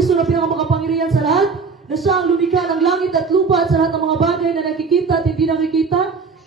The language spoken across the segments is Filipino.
Kristo na pinakamakapangyarihan sa lahat, na siya ang lumikha ng langit at lupa at sa lahat ng mga bagay na nakikita at hindi nakikita,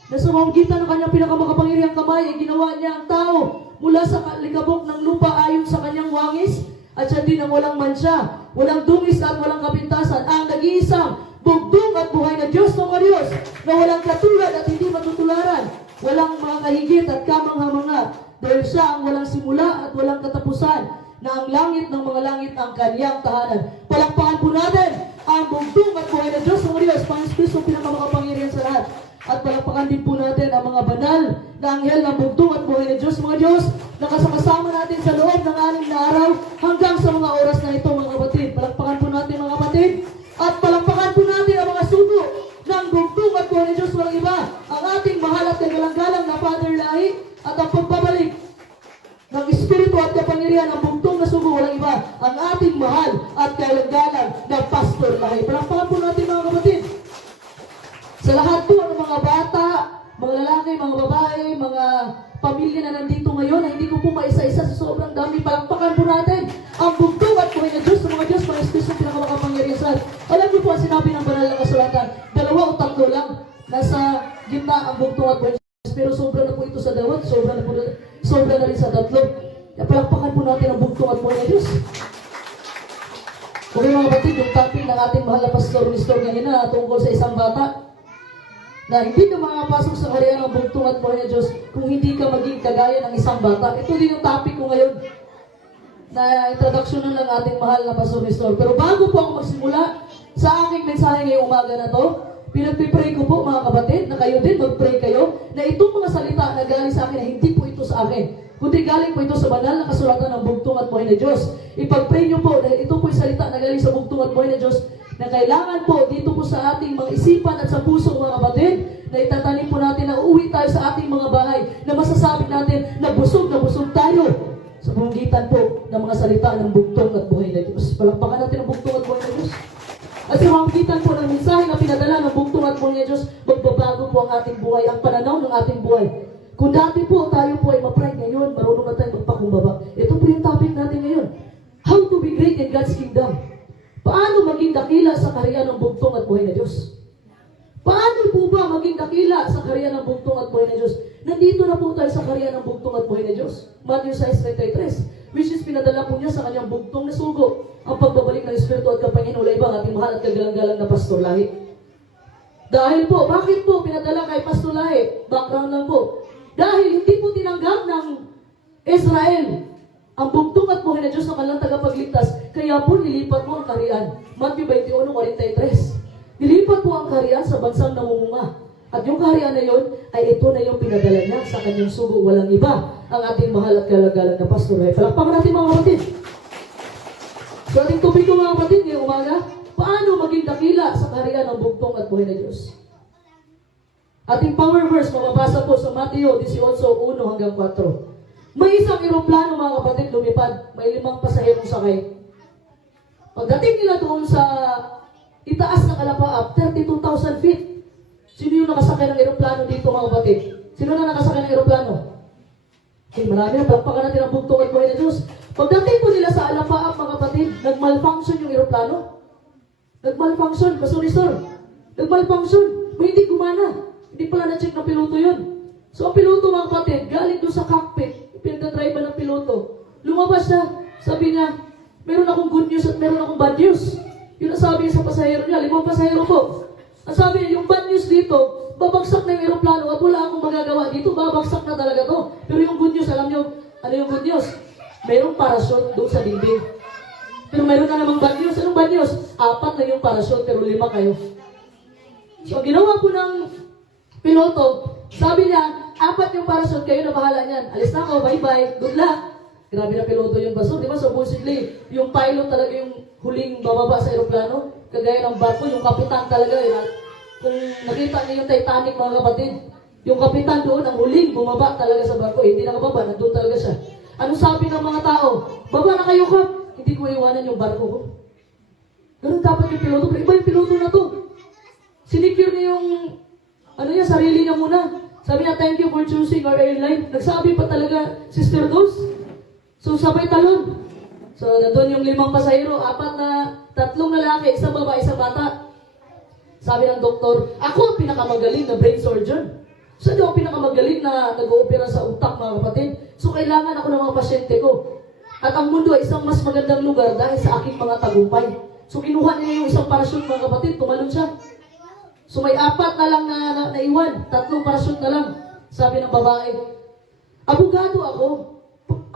na sa mamamagitan ng kanyang pinakamakapangyarihang kamay ay ginawa niya ang tao mula sa likabok ng lupa ayon sa kanyang wangis, at siya din ang walang mansya, walang dungis at walang kapintasan, ang nag-iisang bugdong at buhay na Diyos ng mga Diyos, na walang katulad at hindi matutularan, walang mga kahigit at kamangha-mangha, dahil siya ang walang simula at walang katapusan, na ang langit ng mga langit ang kanyang tahanan. Palakpakan po natin ang bugdong at buhay na Diyos ng mga Diyos, Panginoon Kristo, pinakamakapangyarihan sa lahat. At palakpakan din po natin ang mga banal na anghel ng bugtong at buhay na Diyos, mga Diyos, na kasama natin sa loob ng 6 na araw hanggang sa mga oras na ito, mga kapatid. Palakpakan po natin, mga kapatid. At palakpakan po natin ang mga sugo ng bugtong at buhay na Diyos, walang iba, ang ating mahal at kagalang-galang na Father Lahi, at ang pagbabalik ng Espiritu at kapangyarihan ng bugtong na sugo, walang iba, ang ating mahal at kagalang-galang na Pastor Lahi. Palakpakan po natin, mga kapatid. Sa lahat po ng mga bata, mga lalaki, mga babae, mga pamilya na nandito ngayon, na hindi ko po maisa-isa sa sobrang dami, palakpakan po natin ang bugtong at buhay na Diyos ng mga Diyos, mga Espiritu pinakamakapangyarihan sa lahat. Alam niyo po ang sinabi ng banal na kasulatan, 2 o 3 lang, nasa gitna ang bugtong at buhay na Diyos. Pero sobra na po ito sa 2, sobra na rin sa 3. Kaya palakpakan po natin ang bugtong at buhay na Diyos. Okay, mga kapatid, yung topic ng ating mahal na Pastor Nestor ngayon na tungkol sa isang bata, na hindi ka makapasok sa karya ng bugtong at buhay na Diyos kung hindi ka maging kagaya ng isang bata. Ito din yung topic ko ngayon, na introduction lang ating mahal na Pastor Nestor. Pero bago po ako magsimula sa aking mensahe ngayong umaga na to, pinagpipray ko po, mga kapatid, na kayo din magpray kayo, na itong mga salita na galing sa akin, na hindi po ito sa akin, kundi galing po ito sa banal na kasulatan ng bugtong at buhay na Diyos. Ipag-pray nyo po, dahil ito po yung salita na galing sa bugtong at buhay na Diyos, na kailangan po dito po sa ating mga isipan at sa puso, mga kapatid, na itatanim po natin na uuwi tayo sa ating mga bahay, na masasabi natin na busog tayo sa pamamagitan po ng mga salita ng bugtong at buhay na Diyos. Palakpakan natin ang bugtong at buhay na Diyos. At sa pamamagitan po ng mensahe na pinadala ng bugtong at buhay na Diyos, magbabago po ang ating buhay, ang pananaw ng ating buhay. Kung dati po tayo po ay ma-pray, ngayon marunong na tayo magpakumbaba. Ito po yung topic natin ngayon. How to be great in God's kingdom. Paano maging dakila sa karya ng bugtong at buhay na Diyos? Paano po ba maging dakila sa karya ng bugtong at buhay na Diyos? Nandito na po tayo sa karya ng bugtong at buhay na Diyos. Matthew 6:33, which is pinadala po niya sa kanyang bugtong na sugo, ang pagbabalik ng Espiritu at kapangyarihan ng ibang ating mahal at kagalang-galang na Pastor Lahi. Dahil po, bakit po pinadala kay Pastor Lahi? Background lang po. Dahil hindi po tinanggap ng Israel ang bugtong at buhay na Diyos ng kanilang tagapagligtas, kaya po nilipat mo ang kaharian. Matthew 21:43. Nilipat po ang kaharian sa bansang namumunga. At yung kaharian na yon ay ito na yung pinadala niya sa kanyang sugo, walang iba, ang ating mahal at kalagalan na Pastor Lahi. Palakpakan natin, mga kapatid. So ating tubig ko, mga kapatid, ngayong umaga, paano maging dakila sa kaharian ng bugtong at buhay na Diyos? Ating power verse, mababasa po sa Matthew 18:1-4. May isang eroplano, mga kapatid, lumipad. May 5 pasaherong sakay. Pagdating nila doon sa itaas ng Kalapaap, 32,000 feet. Sino yung nakasakay ng eroplano dito, mga kapatid? Sino na nakasakay ng eroplano? Okay, marami na. Palakpakan natin ang bugtong at buhay na Diyos. Pagdating po nila sa Alapaap, mga kapatid, nag-malfunction yung eroplano. Nag-malfunction, Pastor Nestor. Nag-malfunction. May hindi gumana. Hindi pala na-check ng piloto yun. So ang piloto, mga kapatid, galing doon sa cockpit, pinagdadrive ng piloto. Lumabas siya, sabi niya, meron akong good news at meron akong bad news. Yun ang sabi niya sa pasahero niya, 5 pasahero po. Ang sabi niya, yung bad news dito, babagsak na yung aeroplano at wala akong magagawa dito, babagsak na talaga to. Pero yung good news, alam niyo, ano yung good news? Mayroong parachute doon sa dingding. Pero mayroon na namang bad news. Anong bad news? 4 na yung parachute, pero 5 kayo. So ginawa po ng piloto, sabi niya, 4 yung parachute, kayo na bahala niyan. Alis na ako, bye-bye, good luck. Grabe na piloto yung baso, di ba? Supposedly, yung pilot talaga yung huling bababa sa aeroplano, kagaya ng barko, yung kapitan talaga. Kung nakita niyo yung Titanic, mga kapatid, yung kapitan doon, ang huling bumaba talaga sa barko. Hindi nakababa, nandun talaga siya. Anong sabi ng mga tao? Baba na kayo, Kap. Hindi ko iwanan yung barko ko. Ganun dapat yung piloto. Pero iba yung piloto na to. Sinicure niya yung sarili niya muna. Sabi niya, thank you for choosing our airline. Nagsabi pa talaga, Sister Dulce. So, sabay talon. So, nandun yung 5 pasahero, 3 lalaki, 1 babae, 1 bata. Sabi ng doktor, ako ang pinakamagaling na brain surgeon. So, ako pinakamagaling na nag-oopera sa utak, mga kapatid. So, kailangan ako ng mga pasyente ko. At ang mundo ay isang mas magandang lugar dahil sa aking mga tagumpay. So, kinuha niya yung isang parachute, mga kapatid, tumalon siya. So, may 4 na lang na naiwan, 3 parachute na lang. Sabi ng babae, abogado ako.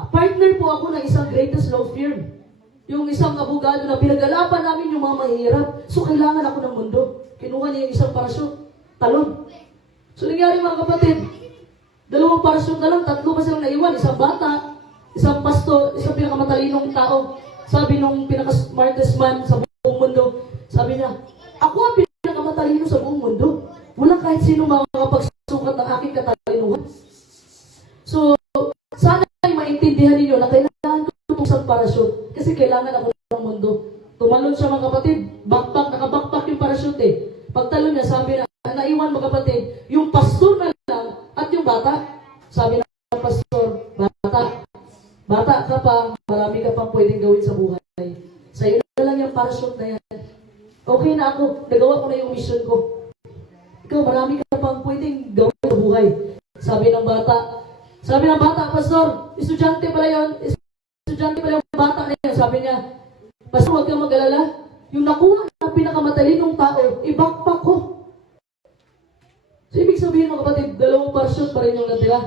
Partner po ako ng isang greatest law firm. Yung isang abogado na pinag-alapan namin yung mga mahihirap. So, kailangan ako ng mundo. Kinuha niya yung isang parachute, talon. So, nangyari mga kapatid, 2 parachute na lang, 3 pa silang naiwan. Isang bata, isang pastor, isang pinakamatalinong tao. Sabi nung pinaka-smartest man sa buong mundo, sabi niya, ako ang pinakamatalino sa buong mundo. Walang kahit sino makakapagsukat ng aking katalinuhan. So, sana ay maintindihan ninyo na kailangan ko itong isang parachute kasi kailangan ako ng mundo. Tumalon siya mga kapatid, nakabakbak yung parachute eh. Pagtalon niya, sabi na, naiwan mga kapatid, yung pastor na lang at yung bata. Sabi ng pastor, bata ka pa, marami ka pang pwedeng gawin sa buhay. Sa'yo na lang yung parachute na yan. Okay na ako, nagawa ko na yung mission ko. Ikaw, marami ka pang pwedeng gawin sa buhay. Sabi ng bata, pastor, estudyante pala yung bata na yan. Sabi niya, pastor, huwag kang mag-alala. Yung nakuha ng pinakamatalinong tao, ibakpak ko. So, ibig sabihin mga kapatid, 2 parachute pa rin yung natira.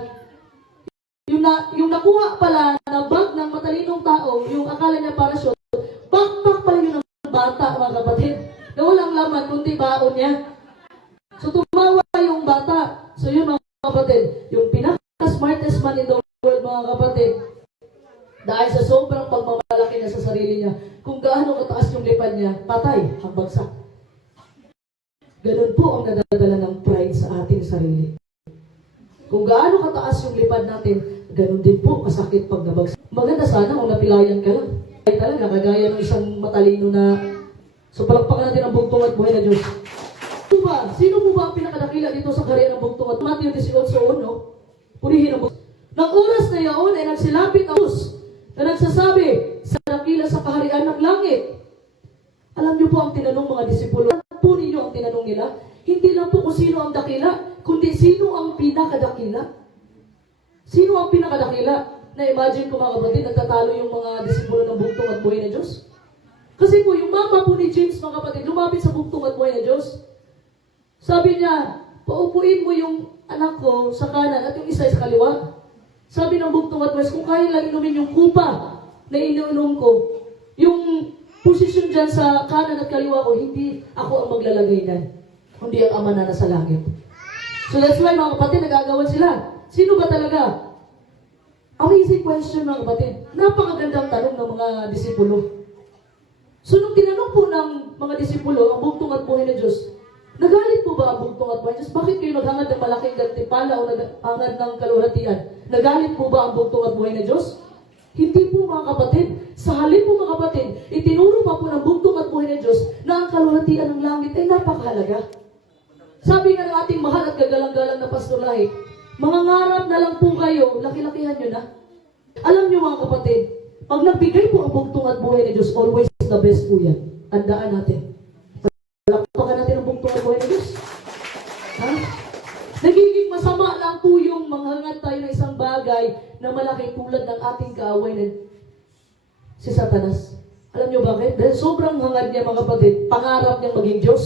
Yung nakuha pala na bag ng matalinong tao, yung akala niya parachute, backpack pala yun ng bata, mga kapatid. Na walang laman, kundi baon niya. So, tumawa yung bata. So, yun mga kapatid, yung pinaka-smartest man in the world, mga kapatid, dahil sa sobrang pagmamalaki niya sa sarili niya, kung gaano kataas yung lipad niya, patay ang bagsak. Ganun po ang nadadala ng pride sa ating sarili. Kung gaano kataas yung lipad natin, ganun din po kasakit pag nabagsak. Maganda sana kung napilayan ka lang. Ay talaga, kagaya ng isang matalino na, so palakpakan natin ang bugtong at buhay na Diyos. Sino po ba ang pinakadakila dito sa karya ng bugtong at Matthew 18:1, no? Purihin ang bugtong. Nang oras na yaon ay nagsilapit ang Diyos na nagsasabi sa dakila sa kaharian ng langit. Alam niyo po ang tinanong mga disipulo. Alam po ninyo ang tinanong nila. Hindi lang po kung sino ang dakila, kundi sino ang pinakadakila. Sino ang pinakadakila? Na-imagine ko mga kapatid, nagtatalo yung mga disipulo ng bugtong at buhay na Diyos. Kasi po, yung mama po ni James, mga kapatid, lumapit sa bugtong at buhay na Diyos. Sabi niya, paupuin mo yung anak ko sa kanan at yung isa sa kaliwa. Sabi ng bugtong at buhay, kung kaya lang inumin yung kupa na iniunom ko, yung posisyon dyan sa kanan at kaliwa ko, hindi ako ang maglalagay nan. Hindi ang Ama na nasa langit. So that's why mga kapatid, nagagawan sila. Sino ba talaga? Amazing question mga kapatid. Napakagandang tanong ng mga disipulo. So nung tinanong po ng mga disipulo, ang bugtong at buhay na Diyos, nagalit po ba ang bugtong at buhay na Diyos? Bakit kayo naghangad ng malaking gantimpala o naghangad ng kaluhatian? Nagalit po ba ang bugtong at buhay na Diyos? Hindi po mga kapatid. Sa halip po mga kapatid, itinuro pa po ng bugtong at buhay na Diyos na ang kaluhatian ng langit ay napakahalaga. Sabi nga ng ating mahal at gagalang-galang na Pastor Lahi, mga ngarap na lang po kayo, laki-lakihan nyo na. Alam nyo mga kapatid, pag nagbigay po ang bugtong at buhay na Diyos, always the best po yan. Tandaan natin. Palakpakan natin ang bugtong at buhay na Diyos. Ha? Nagiging masama lang po yung manghangad tayo ng isang bagay na malaki tulad ng ating kaaway na si Satanas. Alam nyo bakit? Dahil sobrang hangad niya mga kapatid, pangarap niyang maging Diyos.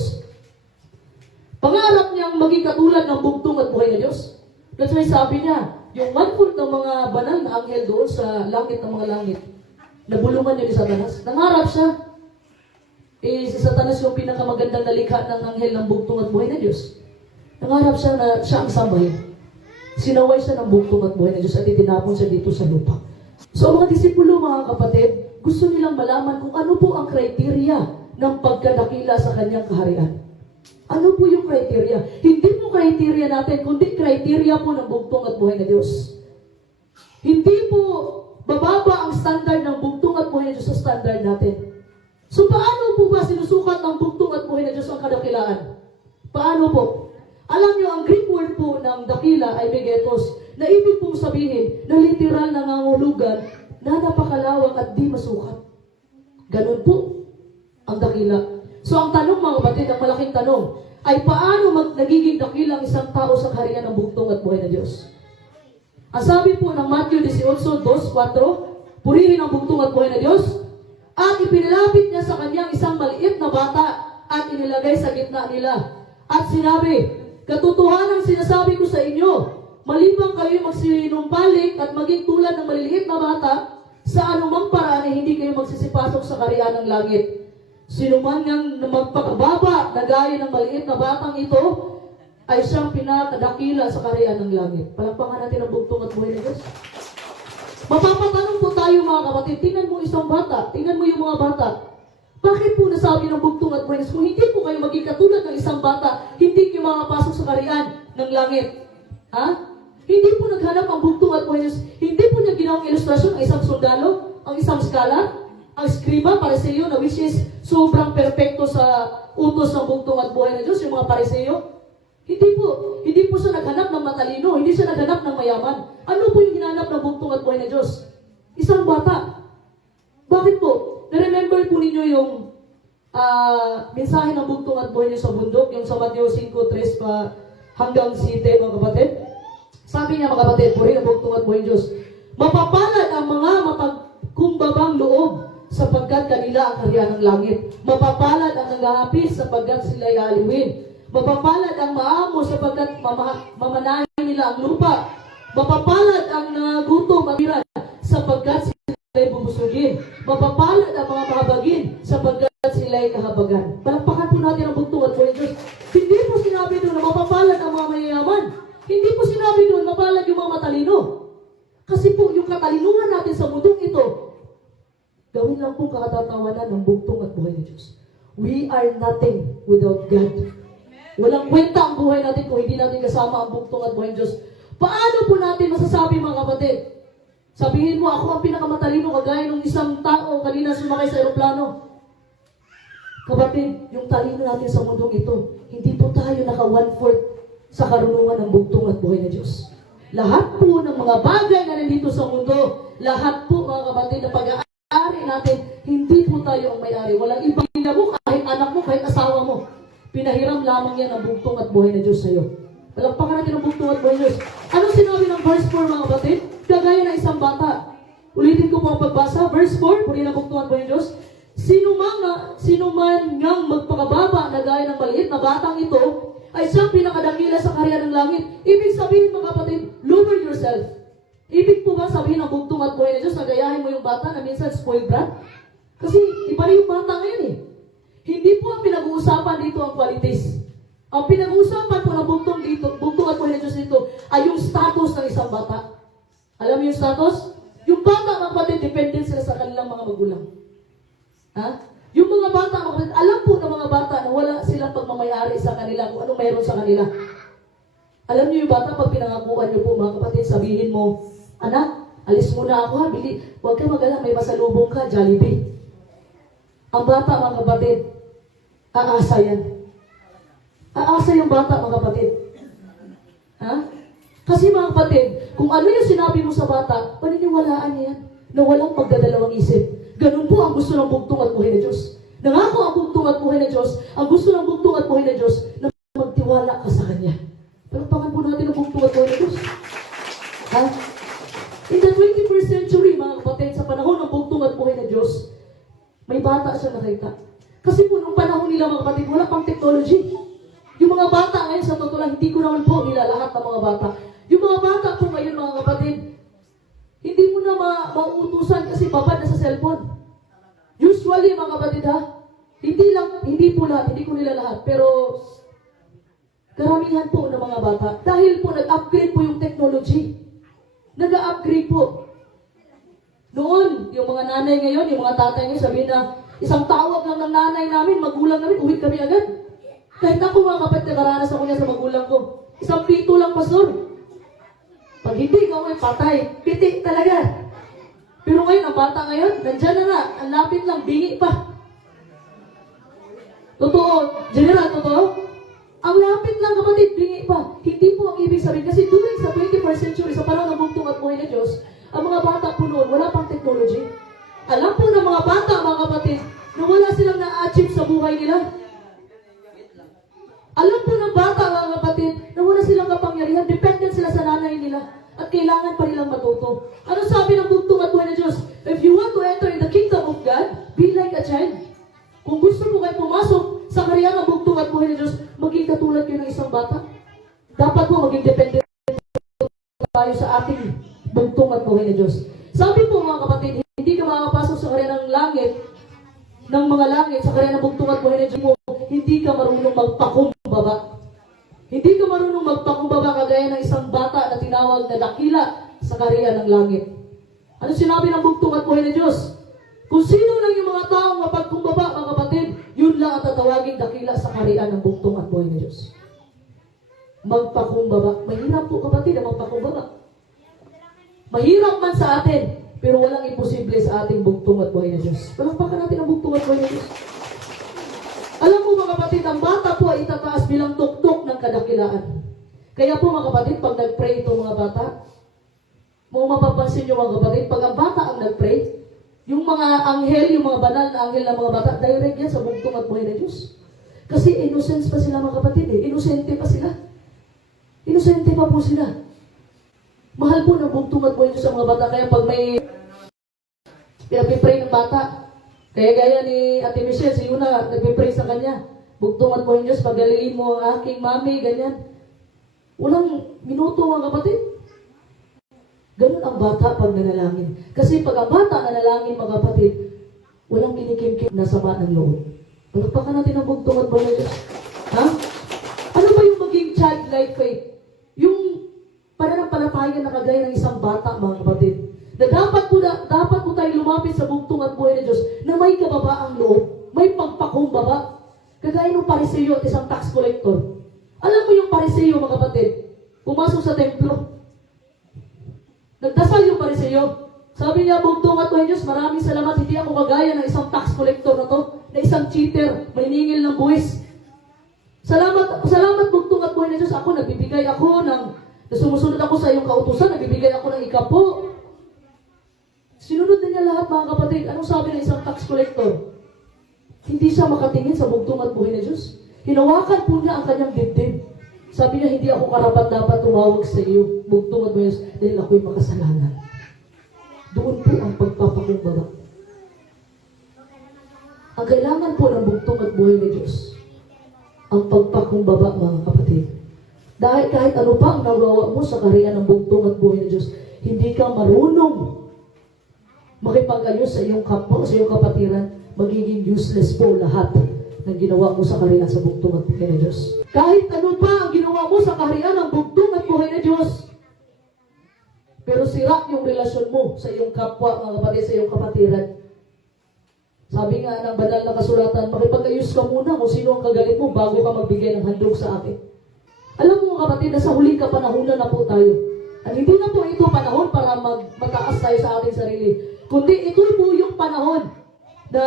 Pangarap niyang maging katulad ng bugtong at buhay na Diyos. That's why sabi niya, yung 1/4 ng mga banal na anghel doon sa langit ng mga langit, nabulungan niya ni Satanas. Nangarap siya. Si Satanas yung pinakamagandang nalikha ng anghel ng bugtong at buhay na Diyos. Nangarap siya na siya ang sambahin. Sinaway siya ng bugtong at buhay na Diyos at itinapon siya dito sa lupa. So ang mga disipulo mga kapatid, gusto nilang malaman kung ano po ang kriteriya ng pagkadakila sa kanyang kaharian. Ano po yung criteria? Hindi po criteria natin, kundi criteria po ng bugtong at buhay na Diyos. Hindi po bababa ang standard ng bugtong at buhay na Diyos sa standard natin. So paano po ba sinusukat ng bugtong at buhay na Diyos ang kadakilaan? Paano po? Alam nyo, ang Greek word po ng dakila ay megetos, na ibig pong sabihin na literal na nangangulugan na napakalawak at di masukat. Ganun po ang dakila. So ang tanong mga kapatid, ang malaking tanong, ay paano nagiging dakila ang isang tao sa kaharian ng bugtong at buhay na Diyos? Ang sabi po ng Matthew 18:2-4, purihin ang bugtong at buhay na Diyos, at ipinalapit niya sa kanyang isang maliit na bata at inilagay sa gitna nila. At sinabi, katotohanan sinasabi ko sa inyo, maliban kayo magsinumpalik at maging tulad ng maliliit na bata, sa anumang paraan ay hindi kayo magsisipasok sa kaharian ng langit. Sino man ngang magpakababa na gaya ng maliit na batang ito, ay siyang pinakadakila sa kaharian ng langit. Palakpakan natin ang bugtong at buhay na Diyos. Mapapatanong po tayo mga kapatid, tingnan mo isang bata, tingnan mo yung mga bata. Bakit po nasabi ng bugtong at buhay na Diyos, kung hindi po kayo maging katulad ng isang bata, hindi kayo makapasok sa kaharian ng langit? Ha? Hindi po naghanap ang bugtong at buhay na Diyos, hindi po niya ginawang ilustrasyon ang isang sundalo, ang isang skala, ang skriba, pariseyo, na which is sobrang perpekto sa utos ng bugtong at buhay na Diyos, yung mga pariseyo. Hindi po siya naghanap ng matalino, hindi siya naghanap ng mayaman. Ano po yung hinanap ng bugtong at buhay na Diyos? Isang bata. Bakit po? Na-remember po ninyo yung mensahe ng bugtong at buhay na Diyos sa bundok, yung sa Mateo 5:3 pa hanggang 7, mga kapatid? Sabi niya, mga kapatid, purihin ang bugtong at buhay na Diyos, mapapalad ang mga mapagkumbabang loob sapagkat kanila ang kaharian ng langit. Mapapalad ang nanghahapis sapagkat sila'y aliwin. Mapapalad ang maamo sapagkat mamanahin nila ang lupa. Mapapalad ang nagutom at hiran sapagkat sila'y bubusugin. Mapapalad ang mga mahabagin sapagkat sila'y kahabagan. Palakpakan po natin ang bugtong at buhay ng Diyos. Hindi po sinabi doon na mapapalad ang mga mayayaman. Hindi po sinabi doon mapalad yung mga matalino. Kasi po yung katalinuhan natin sa mundong ito, gawin lang po kakatatawanan ng bugtong at buhay ng Diyos. We are nothing without God. Walang kwenta ang buhay natin kung hindi natin kasama ang bugtong at buhay ng Diyos. Paano po natin masasabi, mga kapatid? Sabihin mo, ako ang pinakamatalino kagaya ng isang tao kanina sumakay sa aeroplano. Kapatid, yung talino natin sa mundong ito, hindi po tayo naka 1/4 sa karunungan ng bugtong at buhay ng Diyos. Lahat po ng mga bagay na nandito sa mundo, lahat po, mga kapatid, na pag-aari natin, hindi po tayo ang may-ari. Walang ibang mo, kahit anak mo, kahit asawa mo. Pinahiram lamang yan ang bugtong at buhay na Diyos sa iyo. Palakpakan natin ang bugtong at buhay na Diyos. Anong sinabi ng verse 4, mga kapatid? Kagaya ng isang bata. Ulitin ko po ang pagbasa. Verse 4, purihin ang bugtong at buhay na Diyos. Sino man ngang magpakababa na gaya ng maliit na batang ito, ay siyang pinakadakila sa kaharian ng langit. Ibig sabihin, mga kapatid, lower yourself. Ibig po ba sabihin ng bugtong at buhay na Diyos na gayahin mo yung bata na minsan spoiled brat? Kasi iba rin yung bata ngayon eh. Hindi po ang pinag-uusapan dito ang qualities. Ang pinag-uusapan po ng bugtong at buhay na Diyos dito ay yung status ng isang bata. Alam mo yung status? Yung bata, mga kapatid, dependent sila sa kanilang mga magulang. Ha? Yung mga bata, mga kapatid, alam po ng mga bata na wala silang pagmamayari sa kanila kung anong mayroon sa kanila. Alam niyo yung bata, pag pinangakuan niyo po, mga kapatid, sabihin mo, anak, alis muna ako ha, bili. Huwag ka mag-alala, may masalubong ka, Jollibee. Ang bata, mga kapatid, aasa yan. Aasa yung bata, mga kapatid. Ha? Kasi mga kapatid, kung ano yung sinabi mo sa bata, paniniwalaan niya yan na walang pagdadalawang isip. Ganun po ang gusto ng bugtong at buhay na Diyos. Nangako ang bugtong at buhay na Diyos, ang gusto ng bugtong at buhay na Diyos na magtiwala ka sa Kanya. Pero pangan po natin ang bugtong at buhay na Diyos. Ha? In the 21st century, mga kapatid, sa panahon ng bugtong at buhay na Diyos, may bata siya nakita. Kasi po, nung panahon nila, mga kapatid, wala pang technology. Yung mga bata ngayon, sa totoo lang, hindi ko naman po nila lahat ng mga bata. Yung mga bata po ngayon, mga kapatid, hindi mo na mauutusan kasi babad na sa cellphone. Usually, mga kapatid ha, hindi po lahat, hindi ko nila lahat, pero karamihan po ng mga bata. Dahil po, nag-upgrade po yung technology. Nag-upgrade po. Noon, yung mga nanay ngayon, yung mga tatay ngayon, sabihin na, isang tawag lang ng nanay namin, magulang namin, uwi kami agad. Kahit ako, mga kapatid, nakaranas ako niya sa magulang ko. Isang pito lang, pastor. Pag hindi ikaw ay patay, piti talaga. Pero ngayon, ang bata ngayon, nandyan na nga, ang lapit lang, bingi pa. Totoo, general, totoo? Ang lapit lang, kapatid, bingi pa. Hindi po ang ibig sabihin. Kasi during sa 21st century, sa panahon ng bugtong at buhay na Diyos, ang mga bata po noon, wala pang technology. silang kapangyarihan, dependent sila sa nanay nila. At kailangan pa nilang matuto. Ano sabi ng bugtong at buhay na Diyos? If you want to enter in the kingdom of God, be like a child. Kung gusto mo kayo pumasok sa karya ng bugtong at buhay na Diyos, maging katulad kayo ng isang bata. Dapat mo maging dependent tayo sa ating bugtong at buhay na Diyos. Sabi po mga kapatid, hindi ka makakapasok sa karya ng langit, ng mga langit, sa karya ng bugtong at buhay na Diyos mo, hindi ka marunong magpakumbaba. Hindi ka marunong magpakumbaba kagaya ng isang bata na tinawag na dakila sa karya ng langit. Ano sinabi ng bugtong at buhay na Diyos? Kung sino lang yung mga taong mapagkumbaba, mga kapatid, yun lang ang tatawaging dakila sa karya ng bugtong at buhay na Diyos. Magpakumbaba. Mahirap po kapatid ang magpakumbaba. Mahirap man sa atin, pero walang imposible sa ating bugtong at buhay na Diyos. Palakpakan natin ang bugtong at buhay na Diyos. Alam mo mga kapatid, ang bata po ay itataas bilang tuktok ng kadakilaan. Kaya po mga kapatid, pag nag-pray ito mga bata, mapapansin nyo mga kapatid, pag ang bata ang nag-pray, yung mga anghel, yung mga banal na anghel ng mga bata, direct yan sa bugtong at buhay na Diyos. Kasi innocence pa sila mga kapatid eh. Inosente pa sila. Inosente pa po sila. Mahal po ng bugtong at buhay na Diyos sa mga bata. Kaya pag may pinapipray ng bata, kaya gaya ni Ate Michelle, si Yuna, nagpipray sa kanya, bugtong at buhay na Diyos, pagaliin mo ang aking mami, ganyan. Walang minuto mga kapatid. Ganun ang bata pag nanalangin. Kasi pag ang bata nanalangin mga kapatid, walang kinikimkim na sama ng loob. Palakpakan natin ang bugtong at buhay na Diyos. Ha? Ano ba yung maging childlike faith? Yung pananampalataya na kagaya ng isang bata mga kapatid. Na dapat po tayo lumapit sa bugtong at buhay na Diyos na may kababaang loob, may pagpakumbaba. Kagaya ng pariseyo at isang tax collector. Alam mo yung pariseyo mga kapatid, pumasok sa templo. Nagdasal yung pariseyo. Sabi niya, bugtong at buhay na Diyos, maraming salamat, hindi ako kagaya ng isang tax collector na to, na isang cheater, maniningil ng buwis. Salamat bugtong at buhay na Diyos, ako nagbibigay ako ng, sumusunod ako sa iyong kautusan, nagbibigay ako ng ikapo. Sinunod na niya lahat mga kapatid. Anong sabi ng isang tax collector? Hindi siya makatingin sa bugtong at buhay na Diyos. Hinawakan po niya ang kanyang dibdib. Sabi niya, hindi ako karapat-dapat tumawag sa iyo, bugtong at buhay na Diyos, dahil ako'y makasalanan. Doon po ang pagpapakumbaba. Ang kailangan po ng bugtong at buhay na Diyos, ang pagpakumbaba mga kapatid. Dahil kahit ano pa ang nagawa mo sa karya ng bugtong at buhay na Diyos, hindi ka marunong makipag-ayos sa iyong kapwa, sa iyong kapatiran, magiging useless po lahat ng ginawa mo sa kaharian sa bugtong at buhay na Diyos. Kahit ano pa ang ginawa mo sa kaharian ng bugtong at buhay na Diyos, pero sira yung relasyon mo sa iyong kapwa, mga kapatid, sa iyong kapatiran. Sabi nga ng banal na kasulatan, makipag-ayos ka muna kung sino ang kagalit mo bago ka magbigay ng handog sa akin. Alam mo mga kapatid, nasa huling kapanahunan na po tayo. At hindi na po ito panahon para mataas tayo sa ating sarili. Kundi ito po yung panahon na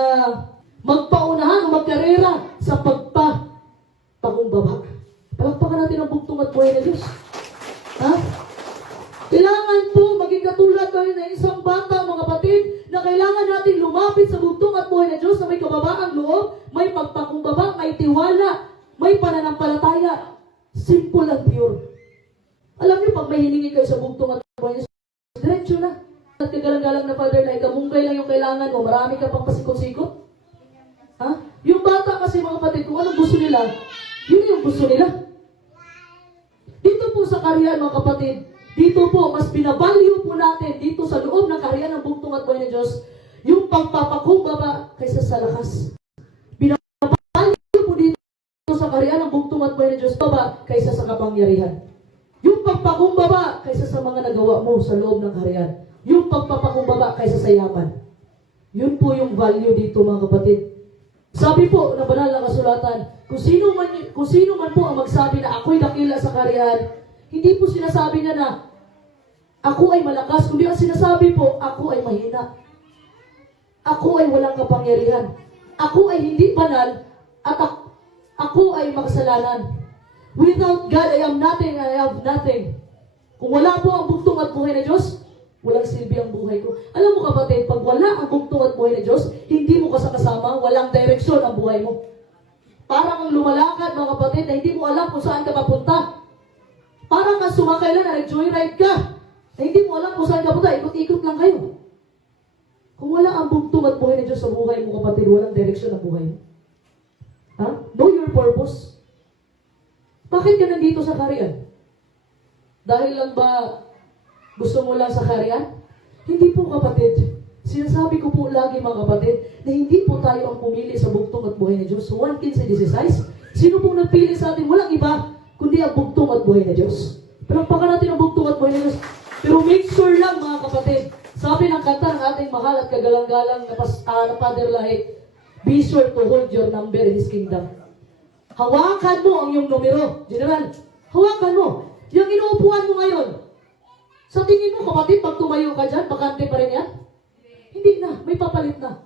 magpaunahan o magkarera sa pagpapakumbaba. Palakpakan natin ang bugtong at buhay na Diyos. Ha? Kailangan po maging katulad tayo na isang bata, mga kapatid, na kailangan natin lumapit sa bugtong at buhay na Diyos na may kababaang loob, may pagpakumbaba, may tiwala, may pananampalataya. Simple and pure. Alam niyo, pag may hiningi kayo sa bugtong at buhay na Diyos, diretso na. At kagalang-galang na Father, like kamungkay lang yung kailangan mo, marami ka pang pasikot-sikot. Ha? Yung bata kasi mga kapatid, kung anong gusto nila, yun yung gusto nila. Dito po sa kaharian mga kapatid, dito po, mas binabalyo po natin dito sa loob ng kaharian ng bugtong at buhay na Diyos, yung pagpapakumbaba kaysa sa lakas. Binabalyo po dito sa kaharian ng bugtong at buhay na Diyos, baba kaysa sa kapangyarihan. Yung pagpakumbaba kaysa sa mga nagawa mo sa loob ng kaharian. Yung pagpapakumbaba kaysa sa yaman. Yun po yung value dito mga kapatid. Sabi po na banal na kasulatan, kung sino man po ang magsabi na ako'y dakila sa kaharian, hindi po sinasabi niya na ako ay malakas, kundi ang sinasabi po, ako ay mahina. Ako ay walang kapangyarihan. Ako ay hindi banal at ako ay makasalanan. Without God, I am nothing, I have nothing. Kung wala po ang bugtong at buhay na Diyos, walang silbi ang buhay ko. Alam mo kapatid, pag wala ang bugtong at buhay na Diyos, hindi mo kasama, walang direksyon ang buhay mo. Parang ang lumalakad mga kapatid na hindi mo alam kung saan ka papunta. sumakay lang na nag-joyride ka, na hindi mo alam kung saan ka punta, ikot-ikot lang kayo. Kung wala ang bugtong at buhay ni Diyos sa buhay mo, kapatid, walang direksyon ang buhay mo. Ha? Know your purpose. Bakit ka nandito sa kaharian? Dahil lang ba gusto mo lang sa kaharian? Hindi po, kapatid. Sinasabi ko po lagi, mga kapatid, na hindi po tayo ang pumili sa bugtong at buhay ni Diyos. So, 1:15-16, sino pong nagpili sa atin? Walang iba, kundi ang bugtong at buhay ni Diyos. Palakpakan natin ang bugtong at buhay ni Diyos. Pero make sure lang, mga kapatid, sabi ng kanta ng ating mahal at kagalang-galang na Father Lahit, be sure to hold your number in His kingdom. Hawakan mo ang iyong numero. General, hawakan mo. Yung inuupuan mo ngayon, sa tingin mo, kapatid, pag tumayo ka dyan, bakante pa rin yan? Hindi na, may papalit na.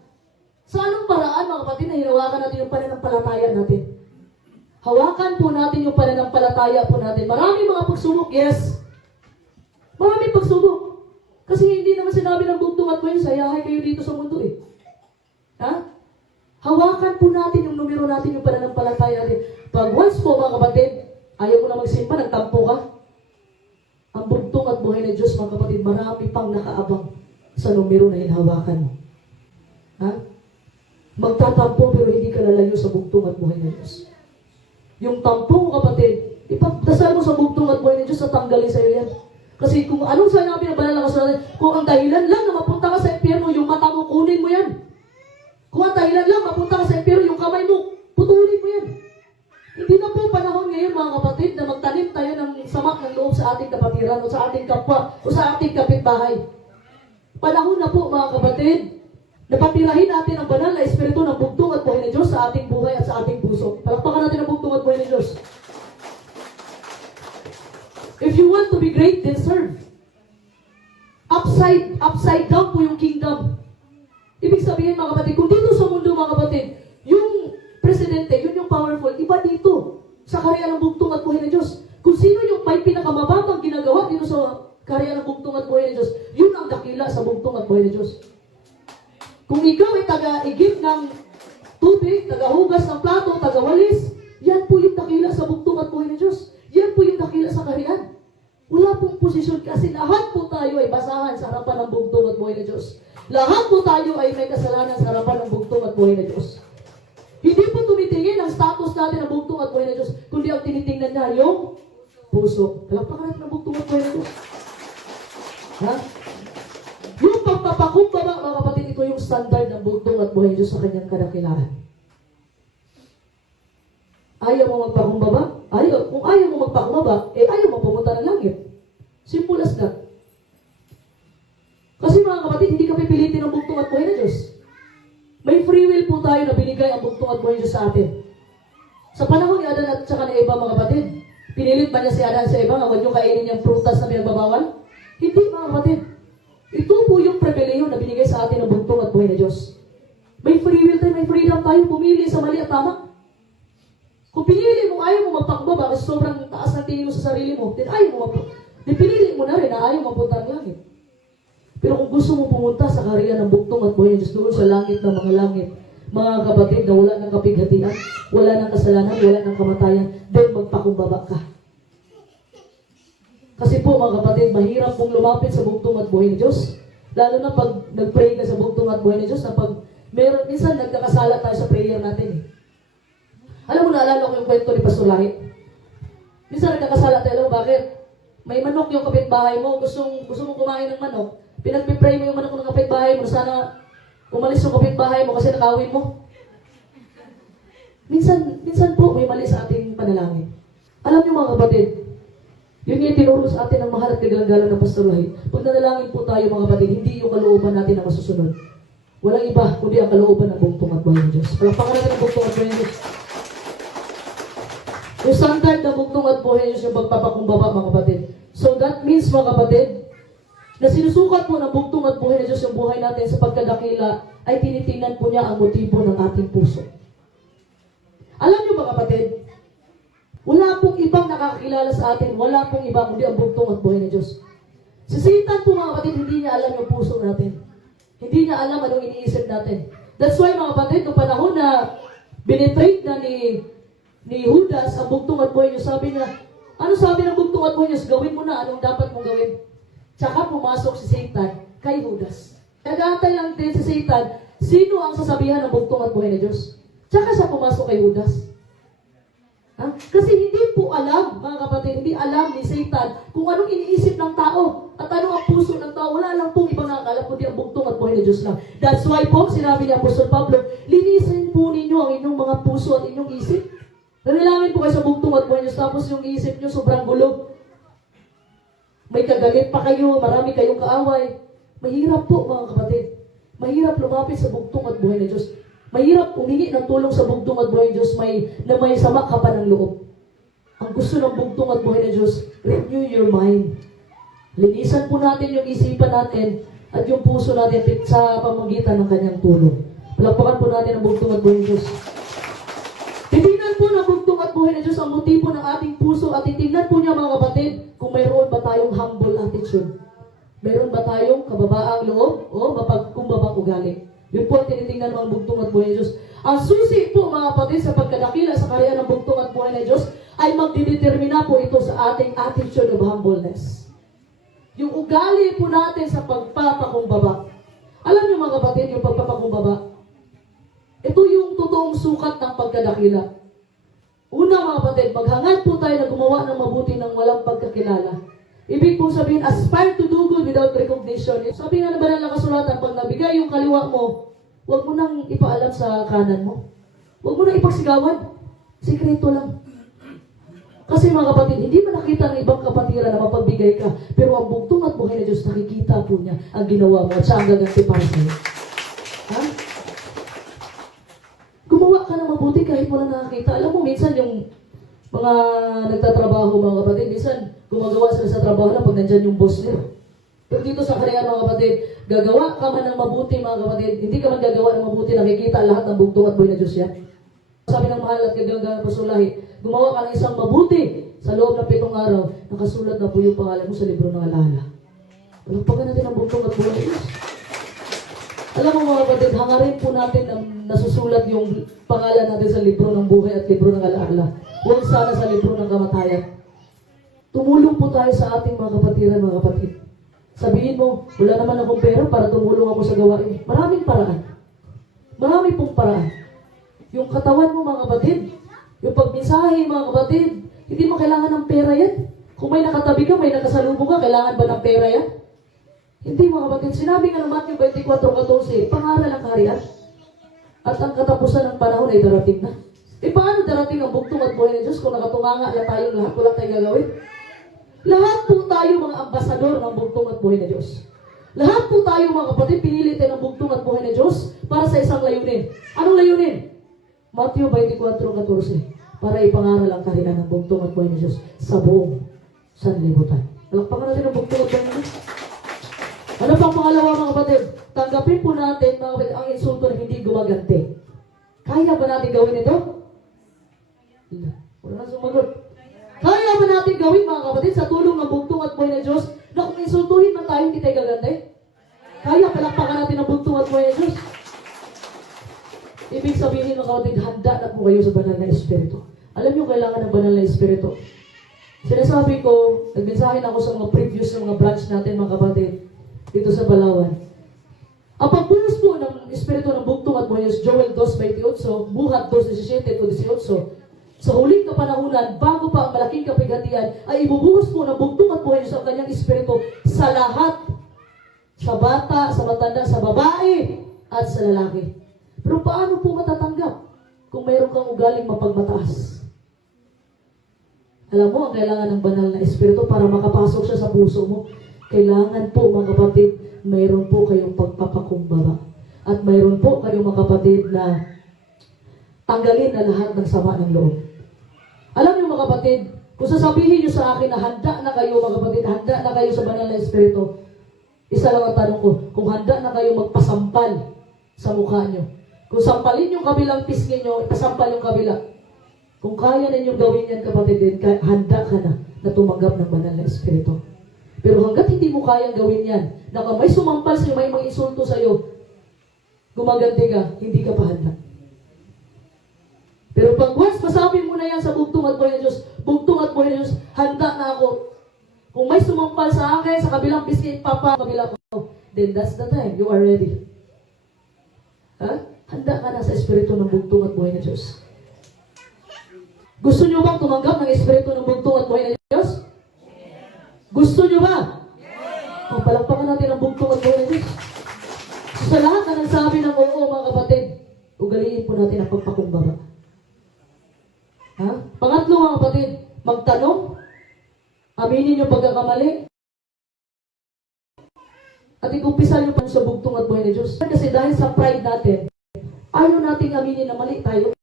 Sa anong paraan, mga kapatid, na hinawakan natin yung pananampalataya natin? Hawakan po natin yung pananampalataya po natin. Maraming mga pagsubok, yes. Maraming pagsubok. Kasi hindi naman sinabi ng bugtong at buhay, sayahay kayo dito sa mundo eh. Ha? Hawakan po natin yung numero natin, yung pananampalataya natin. Pag once po, mga kapatid, ayaw mo na magsimba, nagtampo ka. Ang bugtong at buhay ng Diyos, mga kapatid, marami pang nakaabang sa numero na hinahawakan mo. Ha? Magtatampo pero hindi ka lalayo sa bugtong at buhay ng Diyos. Yung tampo mo, kapatid, ipagdasal mo sa bugtong at buhay ng Diyos sa tanggalin sa iyo yan. Kasi kung anong sinabi ng banal na kasalanan, kung ang dahilan lang na mapunta ka sa impyerno, yung mata mo, kunin mo yan. Kung ang dahilan lang mapunta ka sa impyerno, yung kamay mo, putulin mo yan. Hindi na po panahon ngayon, mga kapatid, na magtanim tayo ng sama ng loob sa ating kapatiran o sa ating kapwa o sa ating kapitbahay. Panahon na po, mga kapatid, na patirahin natin ang banal na espiritu ng bugtong at buhay ng Diyos sa ating buhay at sa ating puso. Palakpakan natin ang bugtong at buhay ng Diyos. If you want to be great, then serve. Upside down po yung kingdom. Ibig sabihin, mga kapatid, kung dito sa mundo, mga kapatid, yung presidente, yun yung powerful, iba dito sa kaharian ng bugtong at buhay ng Diyos. Kung sino yung may pinakamababang ginagawa dito sa kaharian ng bugtong at buhay ng Diyos, yun ang dakila sa bugtong at buhay ng Diyos. Kung ikaw ay taga-igip ng tubig, taga-hugas ng plato, taga-walis, yan po yung dakila sa bugtong at buhay ng Diyos. Yan po yung dakila sa kaharian. Wala pong posisyon kasi lahat po tayo ay basahan sa harapan ng bugtong at buhay ng Diyos. Lahat po tayo ay may kasalanan sa harapan ng bugtong at buhay ng Diyos. Hindi po tumitingin ang status natin ng bugtong at buhay ng Diyos, kundi ang tinitingnan niya yung puso. Palakpakan natin ng bugtong at buhay ng Diyos. Ha? Yung pagpapakumbaba, mga kapatid, ito yung standard ng bugtong at buhay ng Diyos sa kanyang kadakilaan. Ayaw mo magpakumbaba? Kung ayaw mo magpakumbaba, ayaw mo pumunta ng langit. Simple as that. Kasi mga kapatid, hindi ka pipilitin ng bugtong at buhay ng Diyos. May free will po tayo na binigay ang bugtong at buhay ng Diyos sa atin. Sa panahon ni Adan at saka ni Eva, mga kapatid, pinilit ba niya si Adan sa Eva na huwag niyo kainin niyang prutas na pinagbabawal? Hindi, mga kapatid. Ito po yung pribileyo na binigay sa atin ng bugtong at buhay ng Diyos. May free will tayo, may freedom tayo pumili sa mali at tama. Kung pinili mo, ayaw mo magpakumbaba kasi sobrang taas ng tingin mo sa sarili mo, then ayaw mo magpakumbaba. Then pinili mo na rin na ayaw mapunta ng langit. Pero kung gusto mo pumunta sa kaharian ng bugtong at buhay ng Diyos, doon sa langit ng mga langit, mga kapatid na wala ng kapighatian, wala ng kasalanan, wala ng kamatayan, then magpakumbaba ka. Kasi po, mga kapatid, mahirap pong lumapit sa bugtong at buhay ng Diyos. Lalo na pag nag-pray ka sa bugtong at buhay ng Diyos, na pag minsan nagkakasala tayo sa prayer natin eh. Alam mo, naalala ko yung kwento ni Pastor Lahit. Minsan nagkakasala tayo, alam mo bakit? May manok yung kapitbahay mo, gusto mong kumain ng manok. Pinagpipray mo yung manok ng kapitbahay mo, sana umalis yung kapitbahay mo kasi nakawin mo. Minsan po may mali sa ating panalangin. Alam niyo mga kapatid, yun yung tinuro sa atin ng mahal at kagalang-galang ng Pastor Lahit. Pag nanalangin po tayo mga kapatid, hindi yung kalooban natin ang masusunod. Walang iba, kundi ang kalooban ng bugtong at buhay ng Diyos. Palakpakan natin ang bugtong at buhay ng Diyos. Yung standard na bugtong at buhay ng Diyos yung pagpapakumbaba mga kapatid. So that means mga kapatid, na sinusukat po ng bugtong at buhay ng Diyos yung buhay natin sa pagkadakila ay tinitingnan po niya ang motibo ng ating puso. Alam niyo mga kapatid, wala pong ibang nakakilala sa atin, wala pong iba kundi ang bugtong at buhay ng Diyos. Si Satan po mga kapatid, hindi niya alam yung puso natin. Hindi niya alam anong iniisip natin. That's why mga kapatid, noong panahon na binitrate na ni Judas ang bugtong at buhay niya, sabi niya, Ano sabi ng bugtong at buhay Diyos? Gawin mo na anong dapat mong gawin. Tsaka pumasok si Satan kay Judas. Nag-aantay lang din si Satan, sino ang sasabihan ng bugtong at buhay na Diyos? Tsaka siya pumasok kay Judas. Ha? Kasi hindi po alam, mga kapatid, hindi alam ni Satan kung anong iniisip ng tao at ano ang puso ng tao. Wala lang pong ibang nakakala kundi ang bugtong at buhay na Diyos lang. That's why po, sinabi ni Apostol Pablo, linisin po ninyo ang inyong mga puso at inyong isip. Nanilamin po kayo sa bugtong at buhay na Diyos, tapos yung isip nyo sobrang gulo. May kagalit pa kayo, marami kayong kaaway. Mahirap po, mga kapatid. Mahirap lumapit sa bugtong at buhay na Diyos. Mahirap humingi ng tulong sa bugtong at buhay na Diyos na may sama ka pa ng loob. Ang gusto ng bugtong at buhay na Diyos, renew your mind. Linisan po natin yung isipan natin at yung puso natin sa pamamagitan ng kanyang tulong. Palakpakan po natin ang bugtong at buhay na Diyos. Titignan po ng bugtong at buhay na Diyos ang motibo ng ating puso at titignan po niya, mga kapatid, kung mayroon ba tayong humble attitude. Meron ba tayong kababaang loob o mapagkumbabang ugali? Yun po ang tinitingnan ng bugtong at buhay na Diyos. Ang susi po, mga kapatid, sa pagkadakila sa karya ng bugtong at buhay na Diyos ay magdidetermina po ito sa ating attitude of humbleness. Yung ugali po natin sa pagpapakumbaba. Alam niyo, mga kapatid, yung pagpapakumbaba, ito yung totoong sukat ng pagkadakila. Una, mga kapatid, maghangad po tayo na gumawa ng mabuti ng walang pagkakilala. Ibig po sabihin, aspire to do good without recognition. Sabi nga na banal na kasulatan, pag nabigay yung kaliwa mo, huwag mo nang ipaalam sa kanan mo. Huwag mo nang ipagsigawan. Sikreto lang. Kasi mga kapatid, hindi man nakita ng ibang kapatiran na mapagbigay ka, pero ang bugtong at buhay na Diyos, nakikita po niya ang ginawa mo at siya ang gaganti para sa'yo. Ha? Gumawa ka ng mabuti kahit wala nakakita. Alam mo, minsan yung mga nagtatrabaho, mga kapatid, minsan gumagawa sila sa trabaho na pag nandyan yung boss nila. Pero dito sa karya, mga kapatid, gagawa ka man ng mabuti, mga kapatid, hindi ka man gagawa ng mabuti, nakikita lahat ng bugtong at buhay na Diyos yan. Sabi ng mahal at kagandang pasulahi, gumawa ka ng isang mabuti sa loob ng 7 araw, nakasulat na po yung pangalan mo sa libro ng alaala. Palagpagan natin ang bugtong at buhay na Diyos. Alam mo, mga kapatid, hangarin po natin na nasusulat yung pangalan natin sa libro ng buhay at libro ng alaala. Huwag sana sa libro ng kamatayan. Tumulong po tayo sa ating mga kapatiran, mga kapatid. Sabihin mo, wala naman akong pera para tumulong ako sa gawain. Maraming paraan. Marami pong paraan. Yung katawan mo, mga kapatid, yung pagmensahe, mga kapatid, hindi mo kailangan ng pera yan. Kung may nakatabi ka, may nakasalubong ka, kailangan ba ng pera yan? Hindi, mga kapatid. Sinabi nga ng Matthew 24:14, pangaral ang kaharian. At ang katapusan ng panahon ay darating na. Paano darating ang bugtong at buhay ng Diyos kung nakatunganga lang tayong lahat, wala tayong gagawin? Lahat po tayo mga ambasador ng bugtong at buhay na Diyos. Lahat po tayo, mga kapatid, pinili tayo ng bugtong at buhay na Diyos para sa isang layunin. Anong layunin? Matthew 24:14, para ipangaral ang kaharian ng bugtong at buhay na Diyos sa buong sanlibutan. Palakpakan natin ang bugtong at buhay na Diyos. Ano pang pangalawa, mga kapatid? Tanggapin po natin, mga kapatid, ang insulto na hindi gumaganti. Kaya ba natin gawin ito? Wala na sumagot. Kaya ba natin gawin, mga kapatid, sa tulong ng bugtong at buhay na Diyos, na kung insultuhin man tayo, hindi tayo gaganti? Kaya, palakpakan natin ang bugtong at buhay na Diyos. Ibig sabihin, mga kapatid, handa na po kayo sa banal na Espiritu. Alam niyo, kailangan ng banal na Espiritu. Sinasabi ko, nagmensahin ako sa mga previews ng mga branch natin, mga kapatid, dito sa Balawan. Ang pagpunos po ng Espiritu ng bugtong at buhay na Diyos, Joel 2:28, Buhat 2:17-18, sa huling kapanahunan, bago pa ang malaking kapighatian, ay ibubuhos po ng bugtong at buhay sa kanyang Espiritu sa lahat, sa bata, sa matanda, sa babae, at sa lalaki. Pero paano po matatanggap kung mayroon kang ugaling mapagmataas? Alam mo, ang kailangan ng banal na Espiritu para makapasok siya sa puso mo. Kailangan po, mga kapatid, mayroon po kayong pagpapakumbaba. At mayroon po kayong, mga kapatid, na tanggalin na lahat ng sama ng loob. Alam niyo, mga kapatid, kung sasabihin niyo sa akin na handa na kayo, mga kapatid, handa na kayo sa banal na Espiritu, isa lang ang tanong ko, kung handa na kayo magpasampal sa mukha niyo. Kung sampalin yung kabilang pisngi niyo, ipasampal yung kabila. Kung kaya ninyong gawin yan, kapatid, din, handa ka na tumanggap ng banal na Espiritu. Pero hanggat hindi mo kayang gawin yan, na may sumampal sa'yo, may mga insulto sa'yo, gumaganti ka, hindi ka pa handa. Pero pag once masabi mo na yan sa bugtong at buhay ng Diyos, bugtong at buhay ng Diyos, handa na ako. Kung may sumampal sa akin, sa kabilang pisngi, kabila ko, then that's the time, you are ready. Ha? Handa ka na sa espiritu ng bugtong at buhay ng Diyos. Gusto nyo bang tumanggap ng espiritu ng bugtong at buhay ng Diyos? Gusto nyo ba? Palakpakan natin ang bugtong at buhay ng Diyos. So, sa lahat na nagsabi ng oo, mga kapatid, ugaliin po natin ang pagpakumbaba. Ha? Pangatlo, mga kapatid, magtanong, aminin yung pagkakamali, at ikumpisa nyo pa sa bugtong at buhay ng Diyos. Kasi dahil sa pride natin, ayaw nating aminin na mali tayo.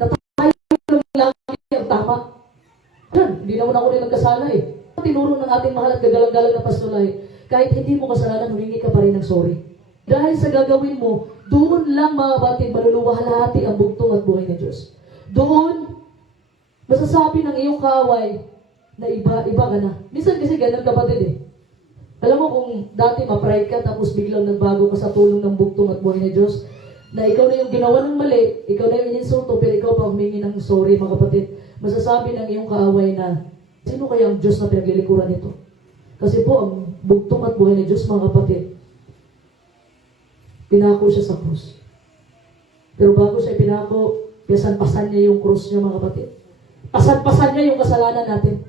Na tayo lang ang tama. Hindi naman ako rin nagkasala eh. Tinuro ng ating mahal at gagalang-galang na pastolay, kahit hindi mo kasalanan, humingi ka pa rin ng sorry. Dahil sa gagawin mo, doon lang mga kapatid, maluluwalhati ang bugtong at buhay ng Diyos. Doon, masasabi ng iyong kaaway na iba ka na. Minsan kasi ganun kapatid eh. Alam mo kung dati ma-pride ka, tapos biglang nagbago ka sa tulong ng bugtong at buhay ng Diyos, na ikaw na yung ginawa ng mali, ikaw na yung ininsulto, pero ikaw pa humingi ng sorry mga kapatid. Masasabi ng iyong kaaway na, sino kaya ang Diyos na pinaglilikuran nito? Kasi po, ang bugtong at buhay ng Diyos, mga kapatid, pinako siya sa krus. Pero bago siya pinako, pasan-pasan niya yung krus niya, mga kapatid. Pasan-pasan niya yung kasalanan natin.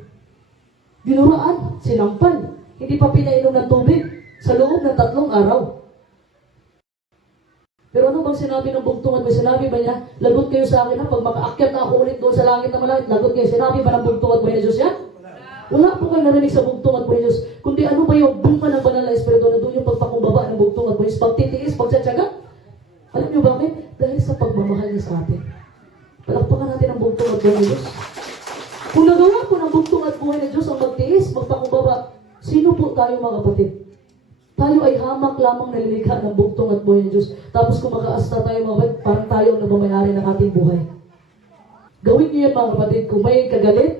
Dinuraan, sinampal. Hindi pa pinainom ng tubig sa loob ng 3 araw. Pero ano bang sinabi ng bugtong at buhay? Sinabi ba niya, lagot kayo sa akin ha, pag makaakyat na ako ulit doon sa langit na malangit, lagot kayo. Sinabi ba ng bugtong at buhay ng Diyos yan? Wala po kayo narinig sa bugtong at buhay ng Diyos. Kundi ano ba yung bunga ng banal na espiritu na doon yung pagpakumbaba ng bugtong at buhay ng Diyos, pagtitiis, pagsatsaga? Alam niyo bakit? Dahil sa pagmamahal niya sa atin. Palakpakan natin ang bugtong at buhay ng Diyos. Kung nagawa po ng bugtong at buhay ng Diyos ang magtiis, magpakumbaba, sino po tayo mga kapatid? Tayo ay hamak lamang nalilikha ng bugtong at buhay ng Diyos. Tapos kung makaasta tayo mga kapatid, parang tayo ang nagmamayari ng ating buhay. Gawin niyo yan mga kapatid. Kung may kagalit,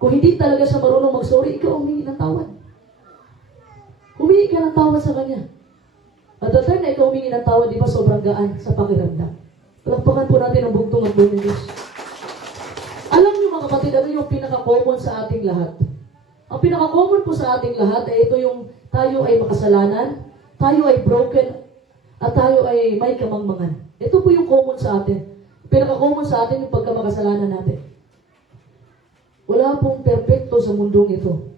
kung hindi talaga siya marunong mag-sorry, ikaw humingi ng tawad. Humingi ka ng tawad sa kanya. At the time na ikaw humingi ng tawad, di ba sobrang gaan sa pakiramdam? Palakpakan po natin ang bugtong at buhay ng Diyos. Alam niyo mga kapatid, ano yung pinaka-common sa ating lahat? Ang pinaka-common po sa ating lahat ay ito yung tayo ay makasalanan, tayo ay broken, at tayo ay may kamangmangan. Ito po yung common sa atin. Pinaka-common sa atin yung pagkamakasalanan natin. Wala pong perfecto sa mundong ito.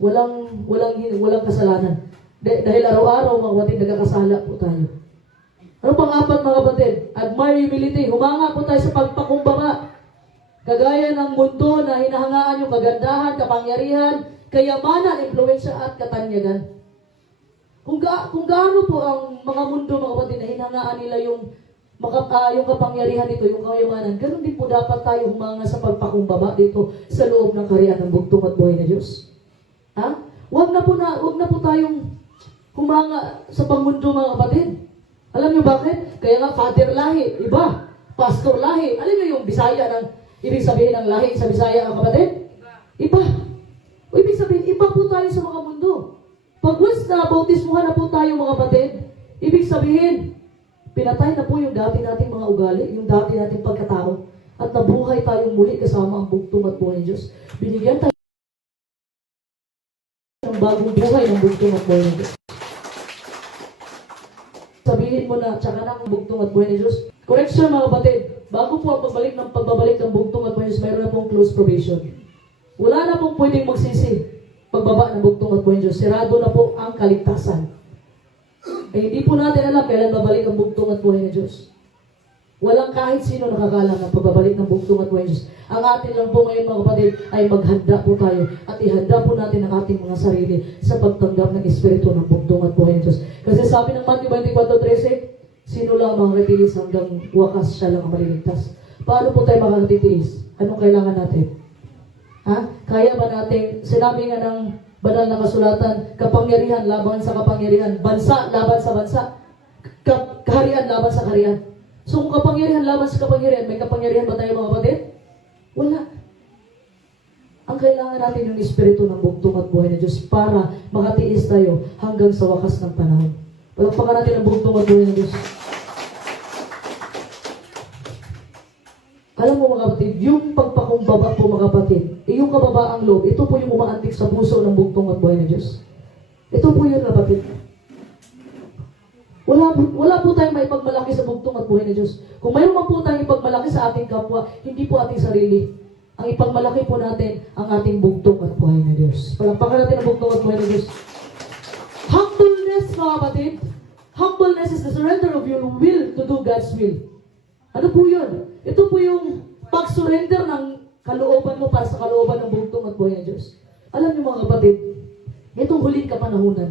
Walang kasalanan. Dahil araw-araw mga kapatid, nagkakasala po tayo. Ano pang-apat mga kapatid? Admire humility. Humanga po tayo sa pagpakumbaba. Kagaya ng mundo na hinahangaan yung kagandahan, kapangyarihan, kayamanan, impluensya at katanyagan. Kung gaano po ang mga mundo, mga kapatid, na hinahangaan nila yung kapangyarihan nito, yung kayamanan, ganun din po dapat tayo humanga sa pagpakumbaba dito sa loob ng kaharian ng bugtong at buhay na Diyos. Ha? Huwag na po tayong humanga sa pangmundo, mga kapatid. Alam niyo bakit? Kaya nga, father lahi, iba. Pastor lahi. Alam niyo yung Bisaya ng ibig sabihin ng lahi sa Bisaya, ang kapatid? Iba. O ibig sabihin, iba po tayo sa mga mundo. Pag once na bautismuhan na po tayo mga kapatid, ibig sabihin, pinatay na po yung dati nating mga ugali, yung dati nating pagkatao, at nabuhay tayong muli kasama ang bugtong at buhay ng Diyos. Binigyan tayo ng bagong buhay ng bugtong at buhay ng Diyos. Sabihin mo na, tsaka na ang bugtong at buhay ng Diyos. Correction mga kapatid, bago po ang pagbabalik ng bugtong at buhay ng Diyos, mayroon na pong close probation. Wala na pong pwedeng magsisi pagbaba ng bugtong at buhay ng Diyos. Sirado na po ang kaligtasan. Hindi po natin alam kailan babalik ang bugtong at buhay ng Diyos. Walang kahit sino nakakalam ng pagbabalik ng bugtong at buhay ng Diyos. Ang atin lang po ngayon mga kapatid ay maghanda po tayo at ihanda po natin ang ating mga sarili sa pagtanggap ng Espiritu ng bugtong at buhay ng Diyos. Kasi sabi ng Matthew 24:13, sino lang makakatiis hanggang wakas siya lang ang maliligtas. Paano po tayo makakatiis? Anong kailangan natin? Ha? Kaya ba natin, sinabi nga ng banal na kasulatan, kapangyarihan laban sa kapangyarihan, bansa laban sa bansa, kaharian laban sa kaharian. So kung kapangyarihan laban sa kapangyarihan, may kapangyarihan ba tayo mga kapatid? Wala. Ang kailangan natin yung Espiritu ng bugtong at buhay ng Diyos para makatiis tayo hanggang sa wakas ng panahon. Palakpakan natin ang bugtong at buhay ng Diyos. Alam mo mga kapatid, yung pagpakumbaba po mga kapatid, yung kababaang loob, ito po yung umaantik sa puso ng bugtong at buhay ng Diyos. Ito po yun kapatid. Wala po tayong maipagmalaki sa bugtong at buhay ng Diyos. Kung mayroon man po tayong ipagmalaki sa ating kapwa, hindi po ating sarili. Ang ipagmalaki po natin ang ating bugtong at buhay ng Diyos. Palakpakan natin ang bugtong at buhay ng Diyos. Humbleness mga kapatid. Humbleness is the surrender of your will to do God's will. Ano po yun? Ito po yung pag-surrender ng kalooban mo para sa kalooban ng bugtong at buhay ng Diyos. Alam niyo mga kapatid, itong huling kapanahunan,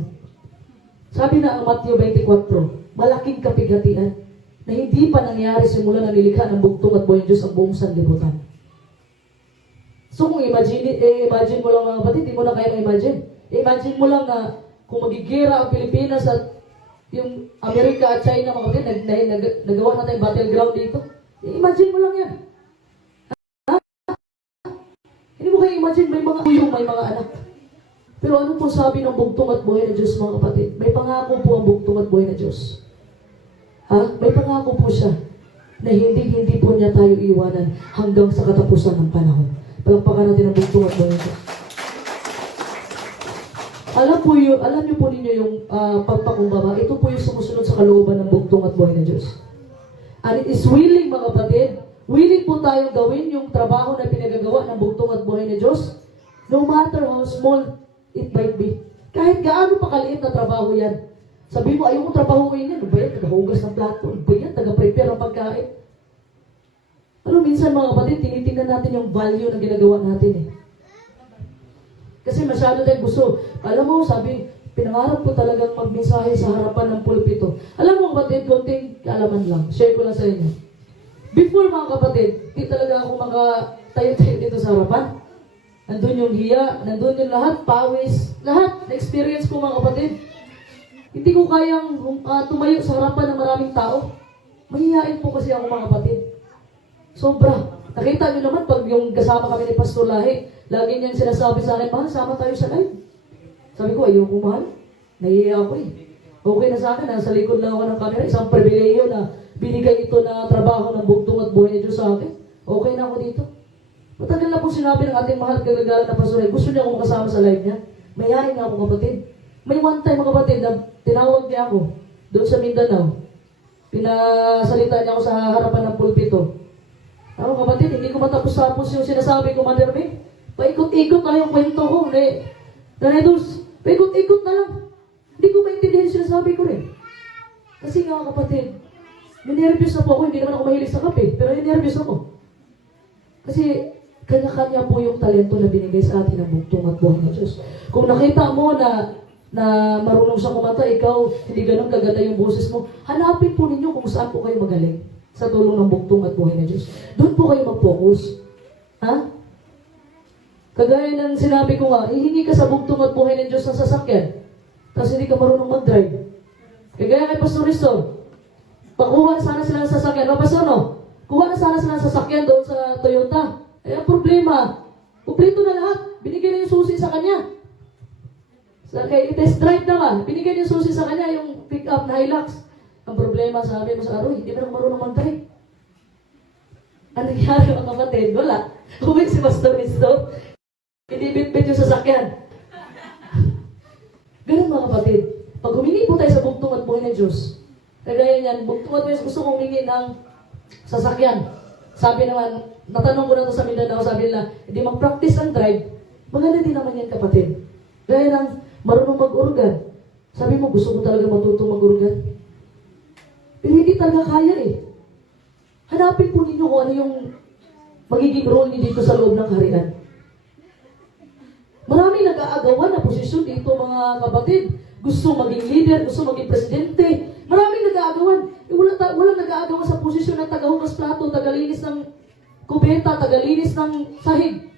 sabi na ang Matthew 24, malaking kapighatian na hindi pa nangyari simula na nilikha ng bugtong at buhay ng Diyos ang buong sanlibutan. So kung imagine mo lang mga kapatid, hindi mo na kaya ma-imagine. Imagine mo lang na kung magigera ang Pilipinas at yung Amerika at China mga kapatid, nagawa na tayong battleground dito. Imagine mo lang yan. Ha? Hindi mo kaya imagine, may mga uyong, may mga anak. Pero ano po sabi ng bugtong at buhay ng Diyos mga kapatid? May pangako po ang bugtong at buhay ng Diyos. Ha? May pangako po siya na hindi po niya tayo iwanan hanggang sa katapusan ng panahon. Palakpakan natin ang bugtong at buhay ng Diyos. Alam niyo po ninyo yung pagpakumbaba, ito po yung sumusunod sa kalooban ng bugtong at buhay ng Diyos. And it is willing mga kapatid, willing po tayong gawin yung trabaho na pinagagawa ng bugtong at buhay ng Diyos, no matter how small it might be. Kahit gaano pa kaliit na trabaho yan. Sabi mo, ayaw mo trabahuin yan. Ano ba yan? Tagahugas ng plato. Ano ba yan? Taga-prepare ng pagkain. Ano, minsan mga kapatid, tinitingnan natin yung value na ginagawa natin eh. Kasi masyado tayong gusto. Alam mo, sabi, pinangarap ko talagang magmensahe sa harapan ng pulpito. Alam mo kapatid, konting kaalaman lang. Share ko lang sa inyo. Before mga kapatid, di talaga ako makatayo-tayo dito sa harapan. Nandun yung hiya, nandun yung lahat, pawis, lahat na-experience ko mga kapatid. Hindi ko kayang tumayo sa harapan ng maraming tao. Mahihain po kasi ako mga kapatid. Sobra. Nakita nyo naman pag yung kasama kami ni Pastor Lahi, lagi niyang sinasabi sa akin, mahal, sama tayo sa live. Sabi ko, ayoko mahal. Nahihiya ako eh. Okay na sa akin, nasa likod lang ako ng camera. Isang pribileyo na binigay ito na trabaho ng bugtong at buhay niya sa akin. Okay na ako dito. Matagal na po sinabi ng ating mahal kagagalan na Pastor Lahi, gusto niya akong makasama sa live niya. Mayayain nga ako kapatid. May one time mga kapatid na tinawag niya ako doon sa Mindanao. Pinasalita niya ako sa harapan ng pulpito. Ako kapatid, hindi ko matapos-tapos yung sinasabi ko, Mother May. Paikot-ikot na yung kwento ko. Nanedos, paikot-ikot na lang. Hindi ko maintindihan yung sinasabi ko rin. Kasi nga kapatid, ninervyos na po ako. Hindi naman ako mahilig sa kape, pero ninervyos ako. Kasi kanya-kanya po yung talento na binigay sa atin ng bugtong at buhay ng Diyos. Kung nakita mo na marunong siya kumanta, ikaw, hindi ganun kaganda yung boses mo, hanapin po ninyo kung saan po kayo magaling sa tulong ng bugtong at buhay ng Diyos. Doon po kayo mag-focus. Ha? Kagaya ng sinabi ko nga, hihingi ka sa bugtong at buhay ng Diyos ng sasakyan, tapos hindi ka marunong mag-drive. Kagaya kay Pastor Risto, pakuha na sana sila ng sasakyan. No, Pastor, no? Kuha na sana sila ng sasakyan doon sa Toyota. Eh, ang problema, kumpleto na lahat. Binigyan na yung susi sa kanya. Kaya test drive na nga, binigyan yung susi sa kanya, yung pick-up na Hilux. Ang problema, sabi mo sa Aroy, hindi mo marunong mag-drive. Ano nangyari mga kapatid? Wala. Huwag si Pastor Risto, hindi bit-bit yung sasakyan. Ganun mga kapatid. Pag humingi po tayo sa bugtong at buhay ng Diyos, kagaya niyan, bugtong at buhay, gusto kong humingi ng sasakyan. Sabi naman, natanong ko na ito sa Mindanao, sabi nila, hindi mag-practice ang drive. Maganda din naman yan kapatid. Gaya ng marunong mag-organ. Sabi mo, gusto ko talaga matutong mag-organ. Pero hindi talaga kaya eh. Hanapin po ninyo kung ano yung magiging role niyo dito sa loob ng kaharian. Maraming nag-aagawan na posisyon dito mga kapatid. Gusto maging leader, gusto maging presidente. Maraming nag-aagawan. Walang nag-aagawan sa posisyon ng tagahugas plato, tagalinis ng kubeta, tagalinis ng sahig.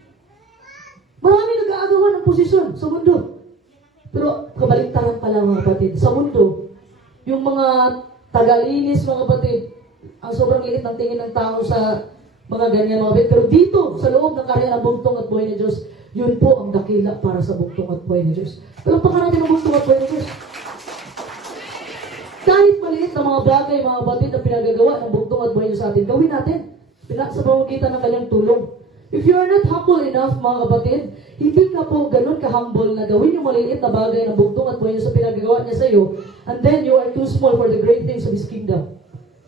Maraming nag-aagawan ng posisyon sa mundo. Pero kabaliktaran pala mga kapatid. Sa mundo, yung mga tagalinis mga kapatid, ang sobrang liit ng tingin ng tao sa mga ganyan mga kapatid. Pero dito, sa loob ng karya ng bugtong at buhay ng Diyos, yun po ang dakila para sa bugtong at buhay ng Diyos. Palampakan natin ang bugtong at buhay ng Diyos. Kahit maliit na mga bagay, mga kapatid, na pinagagawa ng bugtong at buhay niyo sa atin, gawin natin. Sa pamamagitan ng kanyang tulong. If you are not humble enough, mga kapatid, hindi ka po ganun ka-humble na gawin yung maliliit na bagay na bugtong at buhay niyo sa pinagagawa niya sa iyo, and then you are too small for the great things of His kingdom.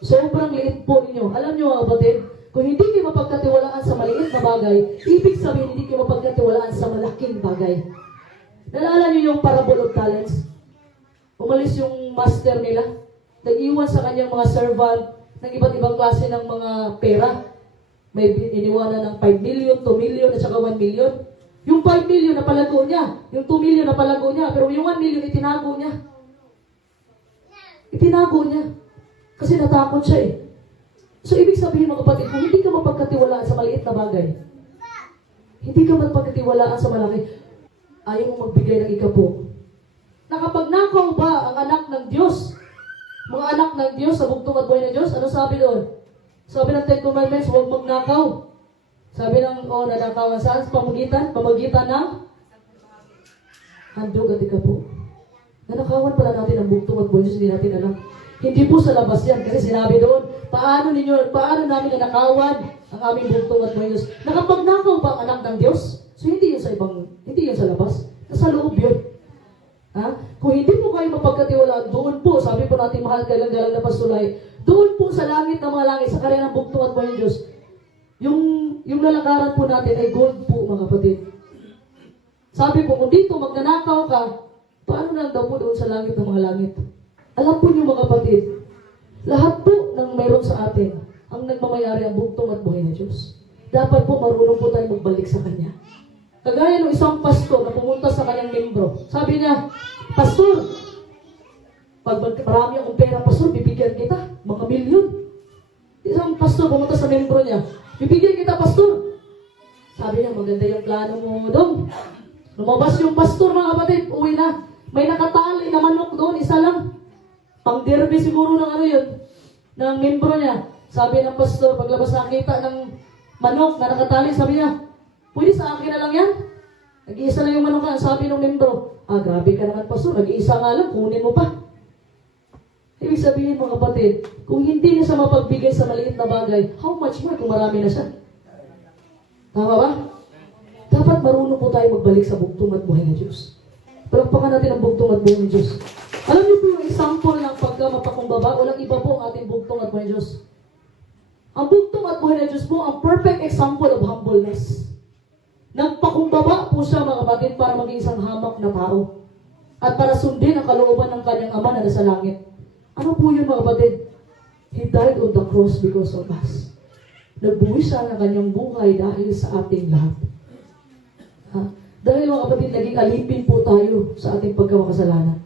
Sobrang liit po ninyo. Alam niyo mga kapatid, kung hindi kayo mapagkatiwalaan sa maliit na bagay, ibig sabihin hindi kayo mapagkatiwalaan sa malaking bagay. Nalala niyo yung parable of talents? Umalis yung master nila, nag-iwan sa kanyang mga servant ng iba't ibang klase ng mga pera. May iniwanan ng 5 million, 2 million, at saka 1 million. Yung 5 million na palago niya, yung 2 million na palago niya, pero yung 1 million itinago niya. Itinago niya. Kasi natakot siya eh. So, ibig sabihin mga kapatid, kung hindi ka mapagkatiwalaan sa maliit na bagay, hindi ka mapagkatiwalaan sa malaki, ayaw mo magbigay ng ikapo. Nakapagnakaw ba ang anak ng Diyos? Mga anak ng Diyos sa bugtong at buhay ng Diyos, ano sabi doon? Sabi ng Ten Commandments, huwag magnakaw. Sabi ng, nanakawan saan? Pamagitan ng handog at ikapo. Nanakawan pala natin ang bugtong at buhay ng Diyos, hindi natin alam. Hindi po sa labas yan, kasi sinabi doon, paano namin nanakawan ang aming bugtong at buhay ng Diyos? Nakapagnakaw ba ang anak ng Diyos? So hindi yun sa labas. Nasa loob yun. Ha? Kung hindi po kayo mapagkatiwalaan, doon po, sabi po natin mahal galang-galang na pastulay, doon po sa langit ng mga langit, sa karya ng bugtong at buhay ng Diyos, yung lalakaran po natin ay gold po, mga kapatid. Sabi po, kung dito magnanakaw ka, paano lang daw po doon sa langit ng mga langit? Alam po niyo mga kapatid, lahat po ng mayroon sa atin, ang nagmamayari ang bugtong at buhay ng Diyos. Dapat po marunong po tayo magbalik sa Kanya. Kagaya ng isang pastor na pumunta sa kanyang membro. Sabi niya, Pastor, pag marami akong pera, Pastor, bibigyan kita. Mga milyon. Isang pastor pumunta sa membro niya. Bibigyan kita, Pastor. Sabi niya, maganda yung plano mo doon. Lumabas yung pastor, mga kapatid, uwi na. May nakatali na manok doon, isa lang. Pang-derby siguro ng yun, ng membro niya. Sabi ng pastor, paglabas nakita ng manok na nakatali, sabi niya, pwede sa akin na lang yan. Nag-iisa lang yung manok na. Sabi ng membro, grabe ka naman, Pastor. Nag-iisa nga lang, kunin mo pa. Ibig sabihin mga kapatid, kung hindi niya sa mapagbigay sa maliit na bagay, how much more kung marami na siya? Tama ba? Dapat marunong po tayo magbalik sa bugtong at buhay ng Diyos. Palakpakan natin ang bugtong at buhay ng Diyos. Alam niyo po yung example ng pagkamapakumbaba, walang iba po ang ating bugtong at buhay ng Diyos. Ang bugtong at buhay ng Diyos po, ang perfect example of humbleness. Nagpakumbaba po siya mga kapatid para maging isang hamak na tao. At para sundin ang kalooban ng kanyang ama na nasa langit. Ano po yun mga kapatid? He died on the cross because of us. Nagbuhay siya ng kanyang buhay dahil sa ating lahat. Dahil mga kapatid, naging alipin po tayo sa ating pagkawakasalanan.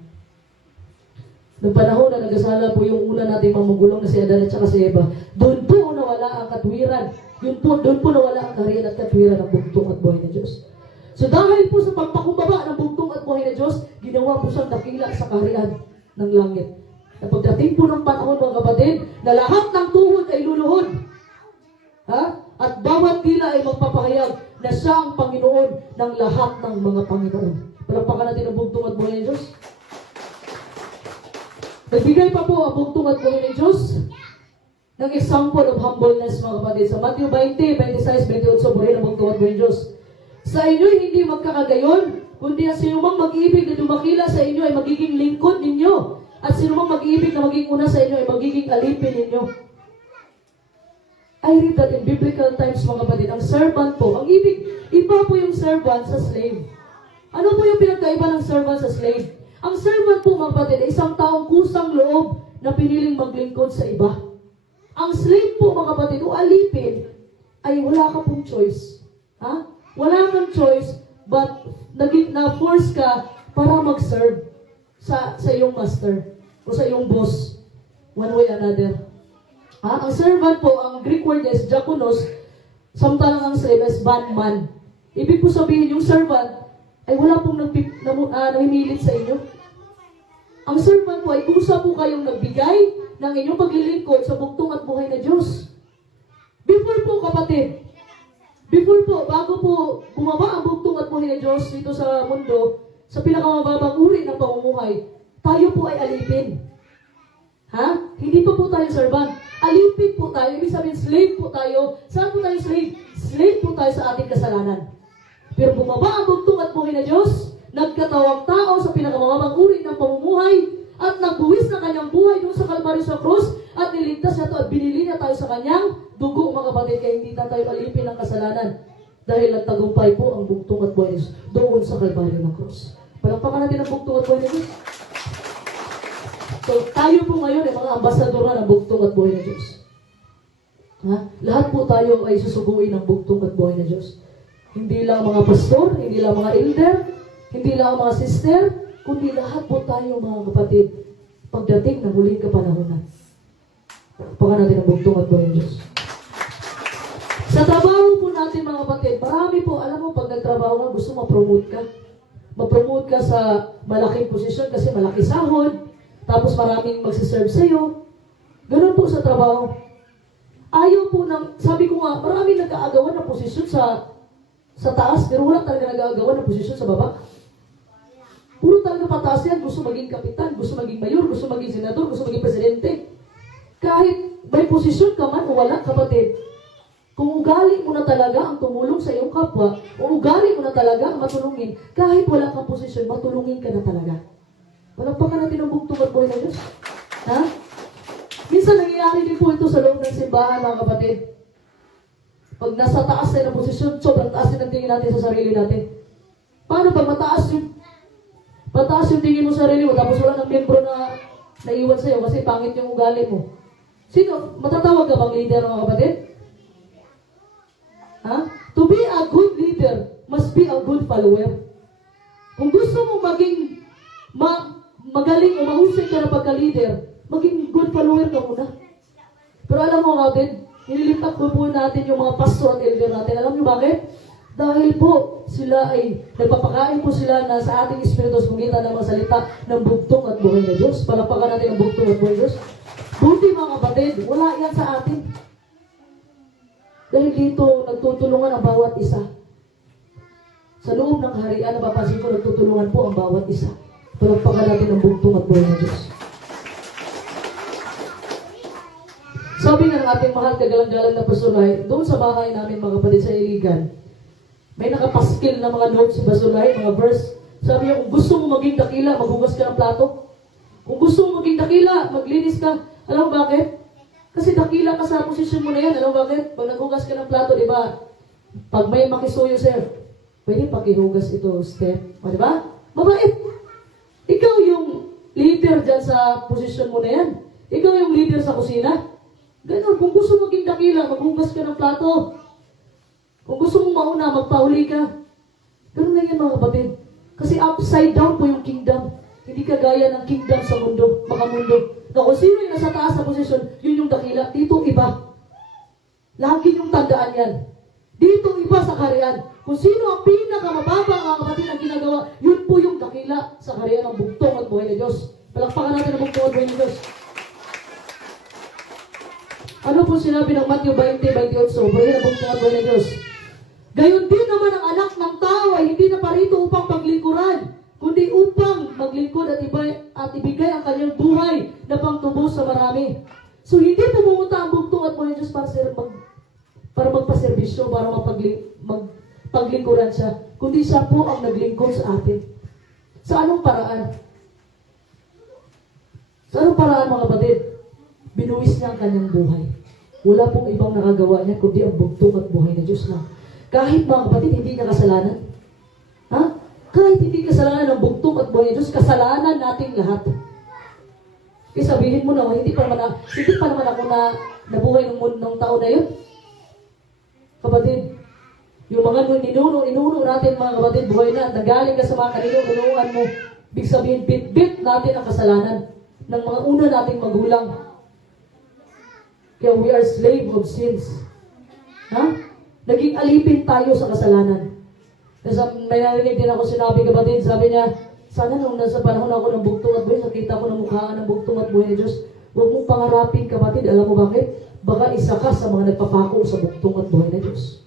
Noong panahon na nagasala po yung una nating mamagulong na si Adan at saka si Eva, doon po nawala ang katwiran. Doon po nawala ang kaharian at katwiran ng bugtong at buhay ng Diyos. So dahil po sa pagpakumbaba ng bugtong at buhay ng Diyos, ginawa po siyang dakila sa kaharian ng langit. Na pagdating po ng panahon mga kapatid, na lahat ng tuhod ay luluhod. At bawat tila ay magpapahayag na siya ang Panginoon ng lahat ng mga Panginoon. Palakpakan natin ang bugtong at buhay ng Diyos. Nagbigay pa po ang bugtong at buhay ng Diyos ng example of humbleness mga kapatid. Sa Matthew 20, 26, 28, buhay ng bugtong at buhay ng Diyos. Sa inyo'y hindi magkakagayon, kundi ang sinumang mag-ibig na dumakila sa inyo ay magiging lingkod ninyo. At sinumang mag-ibig na maging una sa inyo ay magiging alipin ninyo. I read that in biblical times mga kapatid, ang servant po, ang ibig, iba po yung servant sa slave. Ano po yung pinagkaiba ng servant sa slave? Ang servant po mga kapatid ay isang taong kusang loob na piniling maglingkod sa iba. Ang slave po mga kapatid o alipin ay wala ka pong choice. Wala kang choice but na-force ka para mag-serve sa iyong master o sa iyong boss one way or another. Ang servant po, ang Greek word is diakonos, samantalang ang slave is bondman. Ibig po sabihin, yung servant ay wala pong namimilit sa inyo. Ang servant po ay kusa po kayong nagbigay ng inyong paglilingkod sa bugtong at buhay na Diyos. Before po kapatid, bago po bumaba ang bugtong at buhay na Diyos dito sa mundo, sa pinakamababang uri ng pamumuhay, tayo po ay alipin. Ha? Hindi pa po tayo servant. Alipin po tayo. Ibig sabihin, slave po tayo. Saan po tayo slave? Slave po tayo sa ating kasalanan. Pero bumaba ang bugtong at buhay na Diyos, nagkatawang tao sa pinakamababang uri ng pamumuhay, at nagbuwis ng kanyang buhay doon sa Kalbaryo sa krus, at niligtas niya ito at binili niya tayo sa kanyang dugo, mga kapatid, kaya hindi na tayo alipin ng kasalanan. Dahil nagtagumpay po ang bugtong at buhay na Diyos doon sa Kalbaryo ng krus. Palakpakan natin ang bugtong at buhay na Diyos. So, tayo po ngayon ay mga ambasador na ng bugtong at buhay na Diyos. Ha? Lahat po tayo ay susuguin ng bugtong at buhay na Diyos. Hindi lang mga pastor, hindi lang mga elder, hindi lang mga sister, kundi lahat po tayo mga kapatid pagdating ng huling kapanahunan. Palakpakan natin ang bugtong at buhay na Diyos. Sa trabaho po natin mga kapatid, marami po, alam mo, pag nagtrabaho ka, gusto ma-promote ka. Ma-promote ka sa malaking posisyon kasi malaki sahod, tapos maraming magsiserve sa'yo. Ganun po sa trabaho. Ayaw po ng, sabi ko nga, maraming nag-aagawan ng posisyon sa taas, pero wala talaga nag-aagawan ng posisyon sa baba. Puro talaga pataas yan, gusto maging kapitan, gusto maging mayor, gusto maging senador, gusto maging presidente. Kahit may posisyon ka man o wala, kapatid, kung ugali mo na talaga ang tumulong sa iyong kapwa, o ugali mo na talaga ang matulungin, kahit wala kang posisyon, matulungin ka na talaga. Palakpakan natin ang bugtong at buhay ng Diyos. Ha? Minsan nangyayari din po ito sa loob ng simbahan, mga kapatid. Pag nasa taas tayo ng posisyon, sobrang taas din ang tingin natin sa sarili natin. Paano pag mataas yung tingin mo sa sarili mo, tapos wala ng membro na naiwan sa'yo kasi pangit yung ugali mo? Sino? Matatawag ka bang leader, mga kapatid? Ha? To be a good leader, must be a good follower. Kung gusto mo maging magaling o mahusay ka na pagka-leader, maging good follower ka muna. Pero alam mo kapatid, nililipat po natin yung mga pastor at elder natin. Alam niyo bakit? Dahil po, sila ay, nagpapakain po sila na sa ating espiritu sa pagitan ng mga salita ng bugtong at buhay na Diyos. Palakpakan natin ang bugtong at buhay na Diyos. Buti mga kapatid, wala yan sa atin. Dahil dito, nagtutulungan ang bawat isa. Sa loob ng kaharian, napapansin ko, nagtutulungan po ang bawat isa. Palakpakan natin ang bugtong at buhay ng Diyos. Sabi nga ng ating mahal kagalang-galang na pasulay, doon sa bahay namin mga kapatid sa Iligan, may nakapaskil na mga notes sa pasulay, mga verse. Sabi niya, kung gusto mo maging dakila, maghugas ka ng plato. Kung gusto mo maging dakila, maglinis ka. Alam mo bakit? Kasi dakila ka sa posisyon mo na yan. Alam mo bakit? Pag naghugas ka ng plato, di ba? Pag may makisuyo sa'yo, pwede pakihugas ito, Steph. O, di ba? Mabait. Ikaw yung leader dyan sa posisyon mo na yan. Ikaw yung leader sa kusina. Ganun, kung gusto maging dakila, maghugas ka ng plato. Kung gusto mong mauna, magpauli ka. Ganun na yan mga kapatid. Kasi upside down po yung kingdom. Hindi kagaya ng kingdom sa mundo, makamundo. Na kung sino yung nasa taas na posisyon, yun yung dakila. Dito iba. Lagi yung tandaan yan. Dito iba sa kaharian. Kung sino ang pinakamababa mga kapatid ang ginagawa, yun po yung dakila sa kaharian ng bugtong at buhay na Diyos. Palakpakan natin ang bugtong at buhay na Diyos. Ano po sinabi ng Matthew 20:28? Buhay na bugtong at buhay na Diyos. Gayon din naman ang anak ng tao ay hindi na parito upang paglingkuran, kundi upang maglingkod at ibigay ang kanyang buhay na pangtubos sa marami. So hindi pumunta ang bugtong at buhay ng Diyos para magpaserbisyo, para paglingkuran siya, kundi siya po ang naglingkod sa atin. Sa anong paraan? Sa anong paraan mga kapatid? Binuwis niya ang kanyang buhay. Wala pong ibang nakagawa niya, kundi ang bugtong at buhay na Diyos lang. Kahit mga kapatid, hindi niya kasalanan. Ha? Kahit hindi kasalanan ng bugtong at buhay ng Diyos, kasalanan nating lahat. Kaya sabihin mo na, hindi pa naman ako na nabuhay ng taon na yun. Kapatid, yung mga inuno natin mga kapatid, buhay na, nagaling ka sa mga kaninunuan mo, big sabihin, bit natin ang kasalanan ng mga una nating magulang. Kaya we are slave of sins. Ha? Naging alipin tayo sa kasalanan. Kasi may narinig din ako sinabi kapatid, sabi niya, sana nung nasa panahon ako ng bugtong at buhay, nakita ko ng mukhaan ng bugtong at buhay ni Diyos, huwag mong pangarapin kapatid, alam mo bakit? Baka isa ka sa mga nagpapako sa bugtong at buhay ni Diyos.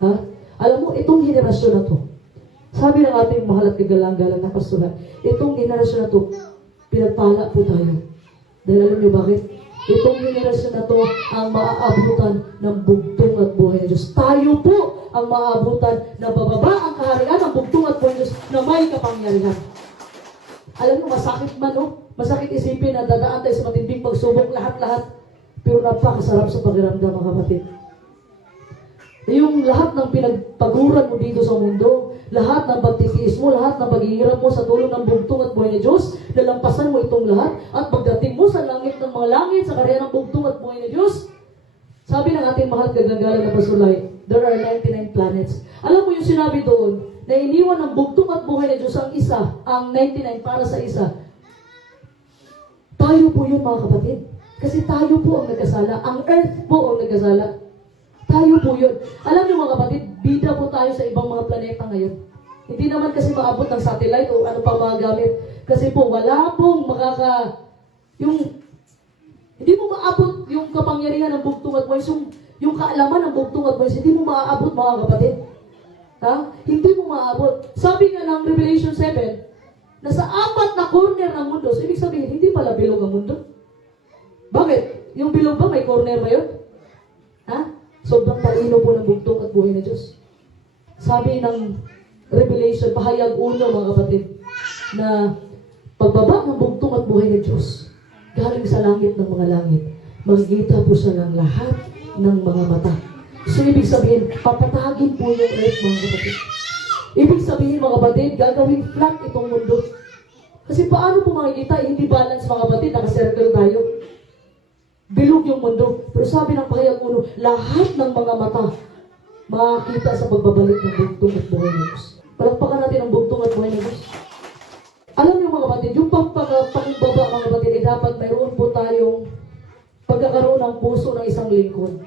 Ha? Alam mo, itong henerasyon na to, sabi ng ating mahal at kagalang-galang na pastoral, itong henerasyon na to, pinagpala po tayo. Dahil alam niyo bakit? Itong henerasyon na to ang maaabutan ng bugtong at buhay ng Diyos. Tayo po ang maaabutan na bababa ang kaharian ng bugtong at buhay ng Diyos na may kapangyarihan. Alam niyo, masakit man, no? Masakit isipin na dadaan tayo sa matinding pagsubok lahat-lahat. Pero napakasarap sa pakiramdam, mga kapatid. Yung lahat ng pinagpaguran mo dito sa mundo, lahat ng pagtitiis mo, lahat ng paghihirap mo sa tulong ng bugtong at buhay ni Diyos, nalampasan mo itong lahat, at pagdating mo sa langit ng mga langit, sa karya ng bugtong at buhay ni Diyos, sabi ng ating mahal kagagalan na Pasulay, there are 99 planets. Alam mo yung sinabi doon, na iniwan ng bugtong at buhay ni Diyos ang isa, ang 99 para sa isa. Tayo po yun, mga kapatid. Kasi tayo po ang nagkasala. Ang earth po ang nagkasala. Tayo po yun. Alam niyo mga kapatid, bida po tayo sa ibang mga planeta ngayon. Hindi naman kasi maabot ng satellite o ano pa mga gamit. Kasi po wala pong hindi mo maabot yung kapangyarihan ng bugtong at buhay. Yung kaalaman ng bugtong at buhay, hindi mo maaabot mga kapatid. Ha? Hindi mo maaabot. Sabi nga ng Revelation 7, na sa 4 na corner ng mundo, so ibig sabihin, hindi pala bilog ang mundo. Bakit? Yung bilog ba may corner ba yun? Ha? Sobrang talino po ng bugtong at buhay na Diyos. Sabi ng Revelation, pahayag 1 mga kapatid, na pagbaba ng bugtong at buhay na Diyos, galing sa langit ng mga langit, magkita po siya ng lahat ng mga mata. So ibig sabihin, papatagin po yung earth mga kapatid. Ibig sabihin mga kapatid, gagawing flat itong mundo. Kasi paano po makikita, hindi balance mga kapatid, nakacircle tayo. Bilog yung mundo. Pero sabi ng pahayag 1, lahat ng mga mata makakita sa pagbabalik ng bugtong at buhay ng Diyos. Palagpakan natin ang bugtong at buhay ng Diyos. Alam niyo mga kapatid, yung pagbaba mga kapatid, dapat mayroon po tayong pagkakaroon ng puso ng isang lingkod.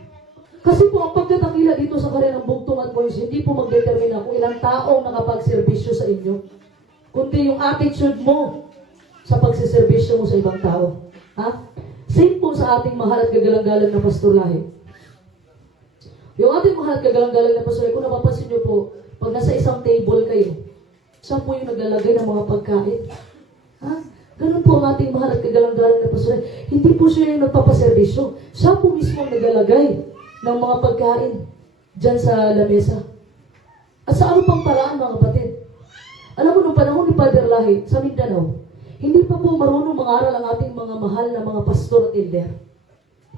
Kasi po ang pagkatakila dito sa karya ng bugtong at buhay, hindi po magdetermina kung ilang taong nakapagserbisyo sa inyo, kundi yung attitude mo sa pagsiservisyo mo sa ibang tao. Ha? Same po sa ating mahal at kagalang-galang na Pastor Lahi. Yung ating mahal at kagalang-galang na Pastor Lahi, kung napapansin nyo po, pag nasa isang table kayo, siya po yung naglalagay ng mga pagkain. Ha? Ganun po ang ating mahal at kagalang-galang na Pastor Lahi. Hindi po siya yung nagpapaservisyo. Siya po mismo ang naglalagay ng mga pagkain dyan sa lamesa. At sa ano pang paraan mga kapatid? Alam mo, nung panahon ni Father Lahi sa Mindanao, hindi pa po marunong mangaral ang ating mga mahal na mga pastor at elder.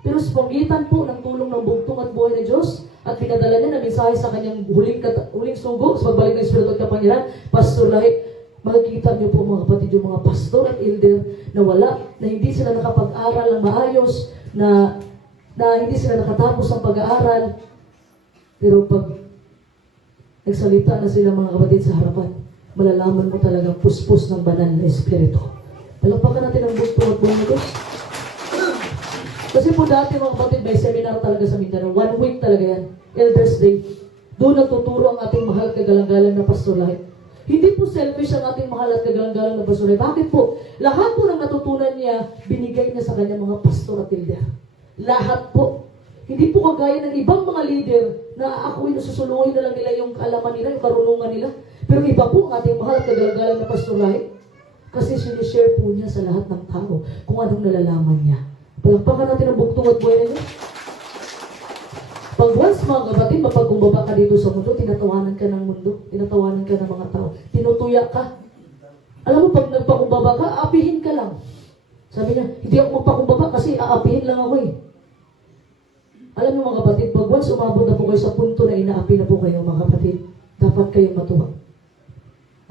Pero sa panggitan po ng tulong ng bugtong at buhay ng Diyos at pinadala niya na mensahe sa kanyang huling sugo sa pagbalik ng Espiritu at Kapangyarihan, Pastor Lahi, makikita niyo po mga kapatid yung mga pastor at elder na hindi sila nakapag-aral ng maayos, na hindi sila nakatapos ng pag-aaral. Pero pag nagsalita na sila mga kapatid sa harapan, malalaman mo talagang puspos ng banal na Espiritu. Palagpakan natin ang bugtong at buhay ng Diyos. Kasi po dati mga kapatid, may seminar talaga sa Mindanao. 1 week talaga yan. Elders Day. Doon natuturo ang ating mahal kagalang-galang na Pastor Lahi. Hindi po selfish ang ating mahal at kagalang-galang na Pastor Lahi. Bakit po? Lahat po ng natutunan niya, binigay niya sa kanya mga pastor at elder. Lahat po. Hindi po kagaya ng ibang mga leader na ako'y nasusunugin na lang nila yung kaalaman nila, yung karunungan nila. Pero iba po ang ating mahal at kagalang-galang na Pastor Lahi. Kasi sinishare po niya sa lahat ng tao kung anong nalalaman niya. Palagpakan natin ang bugtong at buhay na niya. Pag once mga kapatid, mapagkumbaba ka dito sa mundo, tinatawanan ka ng mundo, tinatawanan ka ng mga tao, tinutuya ka. Alam mo, pag nagpakumbaba ka, aapihin ka lang. Sabi niya, hindi ako magpakumbaba kasi aapihin lang ako eh. Alam mo mga kapatid, pag once umabot na po kayo sa punto na inaapi na po kayo mga kapatid, dapat kayong matuwa.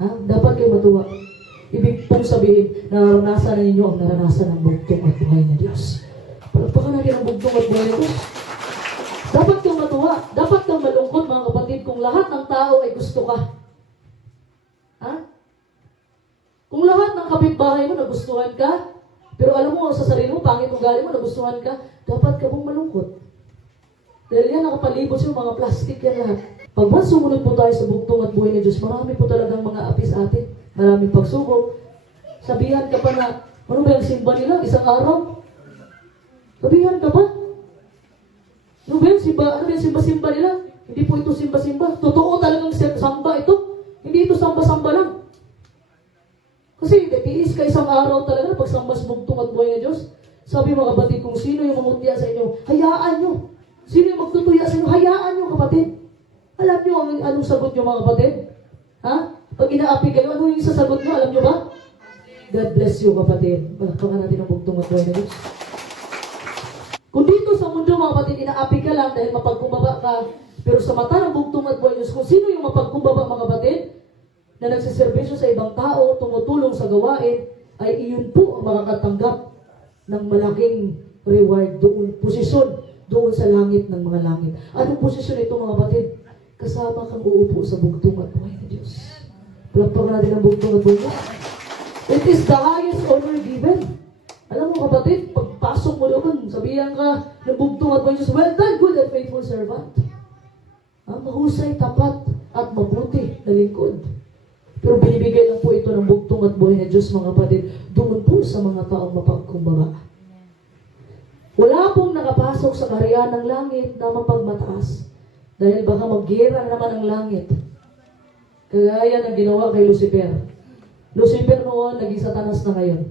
Ha? Dapat kayong matuwa. Ibig pong sabihin, naranasan na ninyo ang naranasan ng bugtong at buhay na Diyos. Palagpakan natin ang bugtong at buhay na Diyos. Dapat kang matuwa. Dapat kang malungkot mga kapatid kung lahat ng tao ay gusto ka. Ha? Kung lahat ng kapitbahay mo nagustuhan ka, pero alam mo sa sarili mo, pangit ugali mo, nagustuhan ka, dapat ka pong malungkot. Dahil yan nakapalibot sa mga plastic yan lahat. Pag once sumunod po tayo sa bugtong at buhay na Diyos, marami po talagang mga api sa atin. Maraming pagsubok. Sabihan ka pa na, ano ba yung simba nila? Isang araw? Sabihan ka pa? Ano ba yung simba nila? Hindi po ito simba-simba. Totoo talagang samba ito. Hindi ito samba-samba lang. Kasi tiis ka isang araw talaga na pagsamba sa bugtong at buhay ng Diyos. Sabi mga kapatid, kung sino yung mangutya sa inyo, hayaan nyo. Sino yung magtutuya sa inyo, hayaan nyo kapatid. Alam nyo anong sagot nyo mga kapatid? Ha? Pag inaapi kayo, ano yung sasagot nyo? Alam nyo ba? God bless you kapatid. Palakpakan natin ang bugtong at buhay na Diyos. Kung dito sa mundo mga kapatid, inaapi ka lang dahil mapagkumbaba ka, pero sa mata ng bugtong at buhay na Diyos, kung sino yung mapagkumbaba mga kapatid, na nagsiservisyo sa ibang tao, tumutulong sa gawain, ay iyon po ang makakatanggap ng malaking reward doon, posisyon doon sa langit ng mga langit. Anong posisyon ito mga kapatid? Kasama kang uupo sa bugtong at buhay na Diyos. Palakpakan natin ang bugtong at buhay na Diyos. It is the highest honor given. Alam mo kapatid, pagpasok mo doon, sabihan ka ng bugtong at buhay na Diyos, well done, good and faithful servant. Mahusay, tapat, at mabuti na lingkod. Pero binibigay lang po ito ng bugtong at buhay na Diyos mga kapatid, doon po sa mga taong mapagkumbaba. Wala pong nakapasok sa kaharian ng langit na mapagmataas. Dahil baka mag-gira naman ang langit. Kagaya ng ginawa kay Lucifer. Lucifer noon, naging Satanas na ngayon.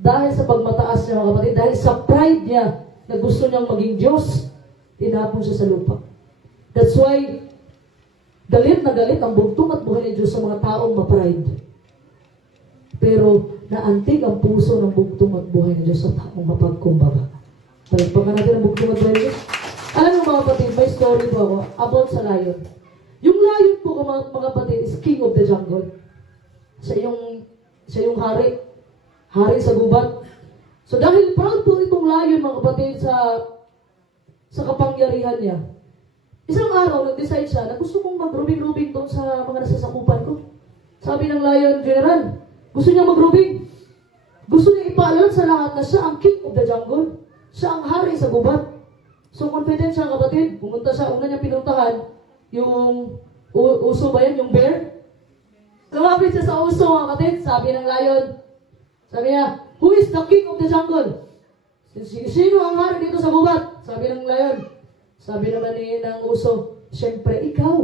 Dahil sa pagmataas niya mga kapatid, dahil sa pride niya na gusto niyang maging Diyos, tinapon siya sa lupa. That's why, galit na galit ang bugtong at buhay ni Diyos sa mga taong ma-pride. Pero naantig ang puso ng bugtong at buhay ni Diyos sa taong mapagkumbaba. Palagpakan natin ang bugtong at buhay ni Diyos. Alam mo mga kapatid, may story po ako about sa lion. Yung lion po mga kapatid is king of the jungle. Siya yung hari. Hari sa gubat. So dahil proud po itong lion mga kapatid sa kapangyarihan niya, isang araw, nag-decide siya na gusto kong mag-rubing-rubing doon sa mga nasasakupan ko. Sabi ng Lion General, gusto niya mag-rubing. Gusto niya ipaalam sa lahat na siya ang king of the jungle. Siya ang hari sa gubat. So confident siya kapatid. Pumunta siya, una niya pinuntahan, yung uso ba yan? Yung bear? Lumapit siya sa uso mga kapatid. Sabi ng Lion, sabi niya, who is the king of the jungle? Sino ang hari dito sa gubat? Sabi ng Lion. Sabi naman ng uso, siyempre ikaw.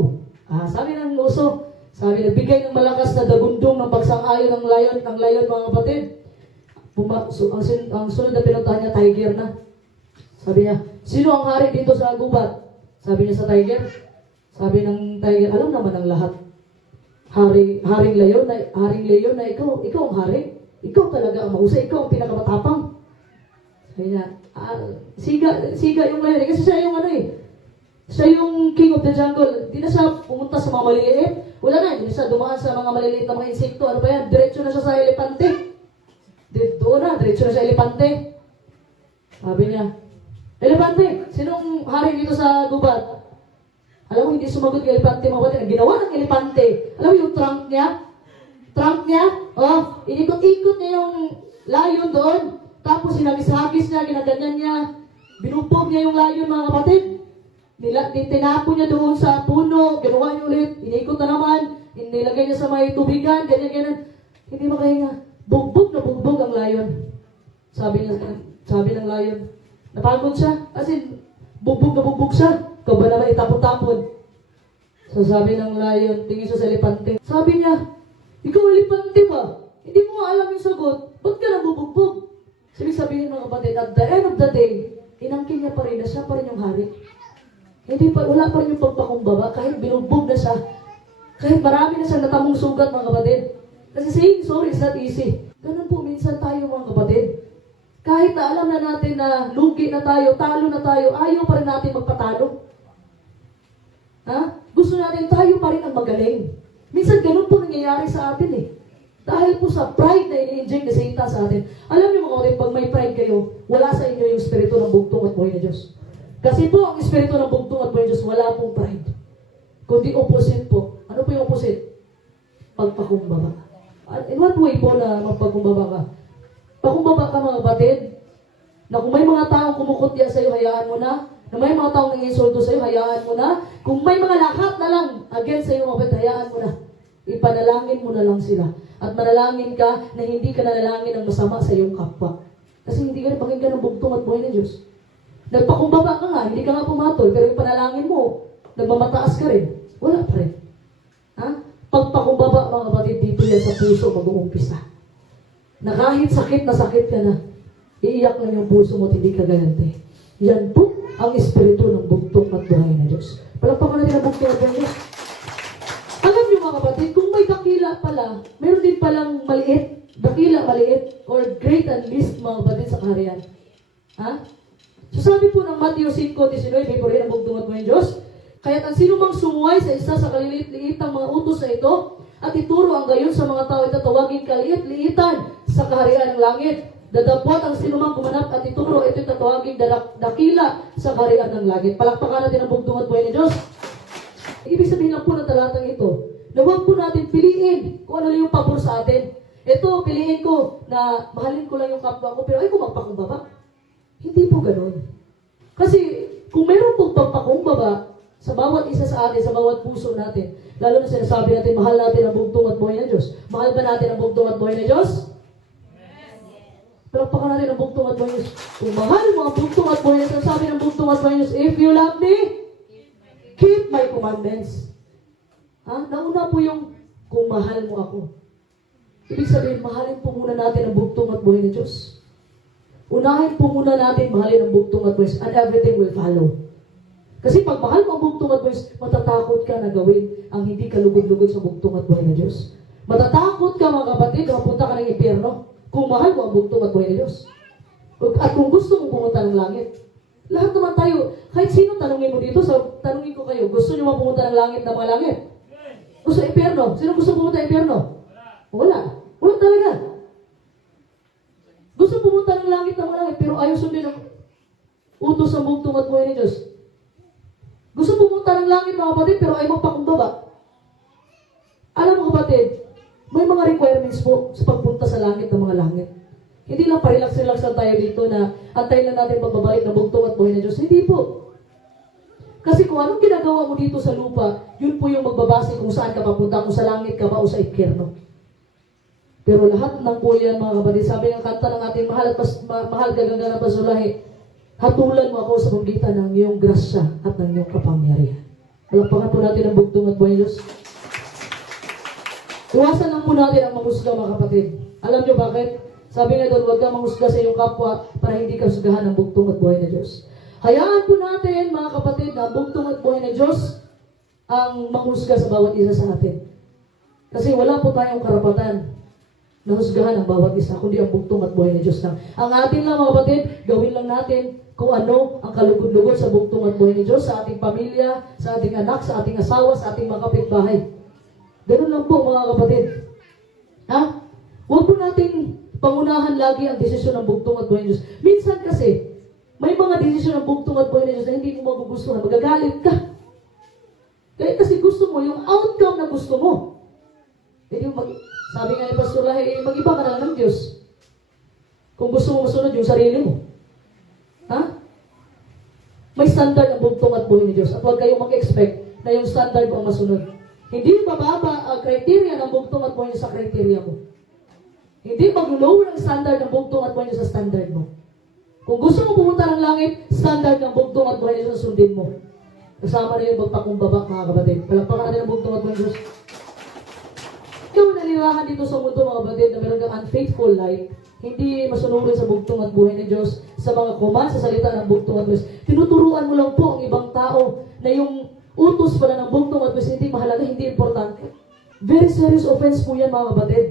Sabi ng uso, sabi nagbigay ng malakas na dagundong ng pagsang-ayon ng lion mga kapatid. Ang sunod na pinuntahan niya, tiger na. Sabi niya, sino ang hari dito sa gubat? Sabi niya sa tiger. Sabi ng tiger, alam naman ang lahat. Haring leon na ikaw ang hari. Ikaw talaga ang mahusay, ikaw ang pinakamatapang. Sabi niya, siga yung leon. Kasi siya yung siya yung king of the jungle. Hindi na siya pumunta sa mga maliliit. Wala na, hindi na siya dumaan sa mga maliliit na mga insekto. Ano ba yan? Diretso na siya sa elepante. Diretso na sa elepante. Sabi niya, elepante, sinong hari dito sa gubat? Alam mo, hindi sumagot yung elepante mga kapatid. Ang ginawa ng elepante, alam mo yung trunk niya? Inikot-ikot niya yung lion doon. Tapos sinagis-hagis niya, ginaganyan niya. Binupog niya yung lion mga kapatid. Tinapon niya doon sa puno, ginawa niya ulit, inikot na naman, nilagay niya sa may tubigan, ganyan. Hindi makahinga. Bugbog na bugbog ang lion. Sabi ng lion, napagod siya. Kasi bugbog na bugbog siya. Ikaw ba naman itapon-tapon? So sabi ng lion, tingin siya sa elepante. Sabi niya, ikaw elepante ba? Hindi mo alam yung sagot. Ba't ka nabubugbog? Sabihin mga kapatid, at the end of the day, inangkin niya pa rin na siya pa rin yung hari. Wala pa rin yung pagpakumbaba, kahit binugbog na siya. Kahit marami na siyang natamong sugat mga kapatid. Kasi saying sorry is not easy. Ganun po minsan tayo mga kapatid. Kahit na alam na natin na lugi na tayo, talo na tayo, ayaw pa rin natin magpatalo. Gusto natin tayo pa rin ang magaling. Minsan ganun po nangyayari sa atin eh. Dahil po sa pride na ini-inject na Satan sa atin. Alam niyo mga kapatid, pag may pride kayo, wala sa inyo yung espiritu ng bugtong at buhay na Diyos. Kasi po ang espiritu ng bugtong at buhay na Diyos, wala pong pride. Kundi opposite po. Ano po yung opposite? Pagpakumbaba. In what way po na magpakumbaba ka? Pakumbaba ka mga kapatid, na kung may mga taong kumukutya sa iyo, hayaan mo na. Na may mga taong nanginsulto sa iyo, hayaan mo na. Kung may mga lahat na lang against sa iyo, mga kapatid, hayaan mo na. Ipanalangin mo na lang sila. At manalangin ka na hindi ka nanalangin ng masama sa iyong kapwa. Kasi hindi ka napakinggan ng bugtong at buhay ng Diyos. Nagpakumbaba ka nga, hindi ka nga pumatol, pero yung panalangin mo, nagmamataas ka rin. Wala pa rin. Pagpakumbaba, mga kapatid, dito yan sa puso mag-uumpisa. Na kahit sakit na sakit ka na, Iiyak lang yung puso mo at hindi ka ganante. Yan po ang espiritu ng bugtong at buhay na Diyos. Palakpakan natin ang bugtong at buhay na Diyos. Alam niyo mga kapatid, kung may dakila pala, meron din palang maliit, dakila, maliit, or great and least mga kapatid sa kaharian. Ha? So sabi po ng Matthew 5:19, purihin ang bugtong at buhay ng Diyos. Kaya't ang sino mang sumuway sa isa sa kaliliit-liitang mga utos na ito, at ituro ang gayon sa mga tao, itatawagin kaliit-liitan sa kaharian ng langit. Dadapot ang sinumang gumanap at ituro, ito'y tatawagin dakila sa kaharian ng langit. Palakpakan natin ang bugtong at buhay ni Diyos. Ibig sabihin lang po ng talatang ito, na huwag po natin piliin kung ano yung pabor sa atin. Ito, piliin ko na mahalin ko lang yung kapwa ko, pero ay kung magpakumbaba. Hindi po ganun. Kasi kung meron pong pagpakumbaba sa bawat isa sa atin, sa bawat puso natin, lalo na sinasabi natin, mahal natin ang bugtong at buhay ng Diyos. Mahal ba natin ang bugtong at buhay ng Diyos? Palakpakan natin ang bugtong at buhay ng Diyos. Kung mahal mo ang bugtong at buhay ng Diyos, sabi ng bugtong at buhay ng Diyos, if you love me, keep my commandments. Nauna po yung kung mahal mo ako. Ibig sabihin, mahalin po muna natin ang bugtong at buhay ng Diyos. Unahin po muna natin mahalin ang bugtong at buhay and everything will follow. Kasi pag mahal mo ang bugtong at buhay, matatakot ka na gawin ang hindi ka lugod-lugod sa bugtong at buhay ng Diyos. Matatakot ka mga kapatid na mapunta ka ng impyerno kung mahal mo ang bugtong at buhay ng Diyos. At kung gusto mong pumunta ng langit. Lahat naman tayo, kahit sino tanungin mo dito, tanungin ko kayo, gusto nyo mapumunta ng langit na mga langit? Gusto impyerno? Sino gusto pumunta ng impyerno? Wala. Wala talaga. Gusto pumunta ng langit na mga langit, pero ayaw sundin ang utos ng bugtong at buhay ng Diyos. Gusto pumunta ng langit mga kapatid, pero ayaw magpakumbaba. Alam mo kapatid, may mga requirements po sa pagpunta sa langit ng mga langit. Hindi lang parelax-relax lang tayo dito na antayin lang natin pagbabalik ng bugtong at buhay ng Diyos. Hindi po. Kasi kung anong ginagawa mo dito sa lupa, yun po yung magbabase kung saan ka papunta, kung sa langit ka ba o sa impyerno. Pero lahat ng po yan mga kapatid, sabi ng kanta ng ating mahal gaganda na pasulahi, hatulan mo ako sa pagitan ng iyong grasya at ng iyong kapangyarihan. Palakpakan po natin ang bugtong at buhay ng Diyos. Iwasan lang po natin ang mangusga mga kapatid. Alam niyo bakit? Sabi nga doon, huwag kang mangusga sa iyong kapwa para hindi ka sugahan ng bugtong at buhay ng Diyos. Hayaan po natin mga kapatid na bugtong at buhay ng Diyos ang mangusga sa bawat isa sa atin. Kasi wala po tayong karapatan na husgahan ang bawat isa, kundi ang bugtong at buhay ng Diyos lang. Ang atin lang mga kapatid, gawin lang natin kung ano ang kalugod-lugod sa bugtong at buhay ng Diyos sa ating pamilya, sa ating anak, sa ating asawa, sa ating mga kapitbahay. Ganun lang po mga kapatid. Huwag po natin pangunahan lagi ang desisyon ng bugtong at buhay ng Diyos. Minsan kasi, may mga desisyon ng bugtong at buhay ng Diyos na hindi mo magugustuhan, magagalit ka. Kaya kasi gusto mo yung outcome na gusto mo. Sabi nga ni Pastor Lahi, mag-iba ka na ng Diyos. Kung gusto mo masunod yung sarili mo. May standard ang bugtong at buhay ng Diyos. At huwag kayong mag-expect na yung standard mo ang masunod. Hindi bababa ang criteria ng bugtong at buhay sa criteria mo. Hindi mag-lower ang standard ng bugtong at buhay sa standard mo. Kung gusto mo pumunta ng langit, standard ng bugtong at buhay sa sundin mo. Kasama na yung magpakumbaba mga kapatid. Palakpakan natin ang bugtong at buhay ng Diyos. Ikaw nalirahan dito sa mundo mga kapatid na meron kang unfaithful life, hindi masunurin sa bugtong at buhay ng Diyos, sa mga command, sa salita ng bugtong at buhay. Tinuturuan mo lang po ang ibang tao na yung utos pala ng bugtong at buhay hindi mahalaga, hindi importante. Very serious offense po yan mga kapatid.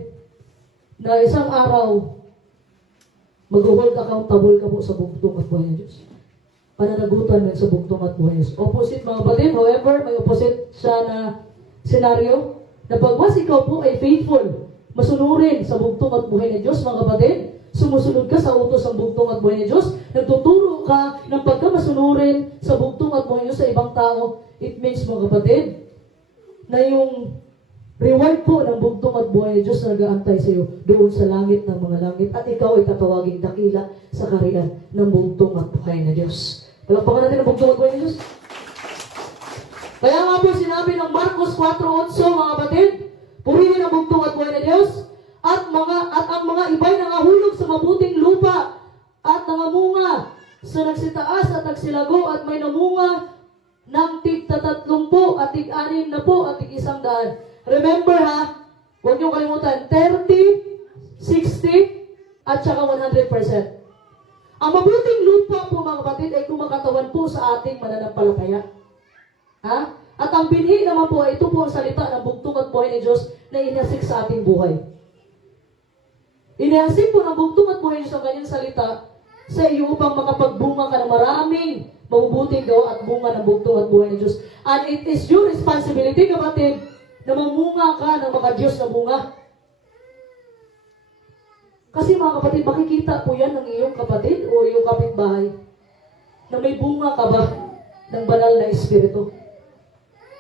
Na isang araw, mag-hold accountable ka po sa bugtong at buhay ng Diyos. Pananagutan mo sa bugtong at buhay ng Diyos. Opposite mga kapatid, however, may opposite siya na senaryo, na pag mas ikaw po ay faithful, masunurin sa bugtong at buhay ng Diyos, mga kapatid, sumusunod ka sa utos ng bugtong at buhay ng Diyos, nagtuturo ka ng pagka masunurin sa bugtong at buhay ng Diyos sa ibang tao, it means, mga kapatid, na yung reward po ng bugtong at buhay ng Diyos na nag-aantay sa iyo doon sa langit ng mga langit at ikaw ay tatawaging dakila sa kaharian ng bugtong at buhay ng Diyos. Palakpakan natin ang bugtong at buhay ng Diyos. Kaya nga po sinabi ng Marcos 4:8 mga kapatid, purihin ang bugtong at buhay ng Diyos at ang mga iba'y nangahulog sa mabuting lupa at nangamunga sa nagsitaas at nagsilago at may namunga ng tig-30 at tig-60 at tig-100. Remember huwag niyong kalimutan, 30, 60, at saka 100%. Ang mabuting lupa po mga kapatid ay kumakatawan po sa ating mananampalataya. Ha? At ang binhi naman po ay ito po ang salita ng bugtong at buhay ni Diyos na inihasik sa ating buhay. Inihasik po ng bugtong at buhay ni Diyos ang kanyang salita sa iyo upang makapagbunga ka ng maraming mabubuting gawa at bunga ng bugtong at buhay ni Diyos. And it is your responsibility, kapatid, na mamunga ka ng maka-Diyos na bunga. Kasi mga kapatid, makikita po yan ng iyong kapatid o iyong kapitbahay na may bunga ka ba ng banal na Espiritu.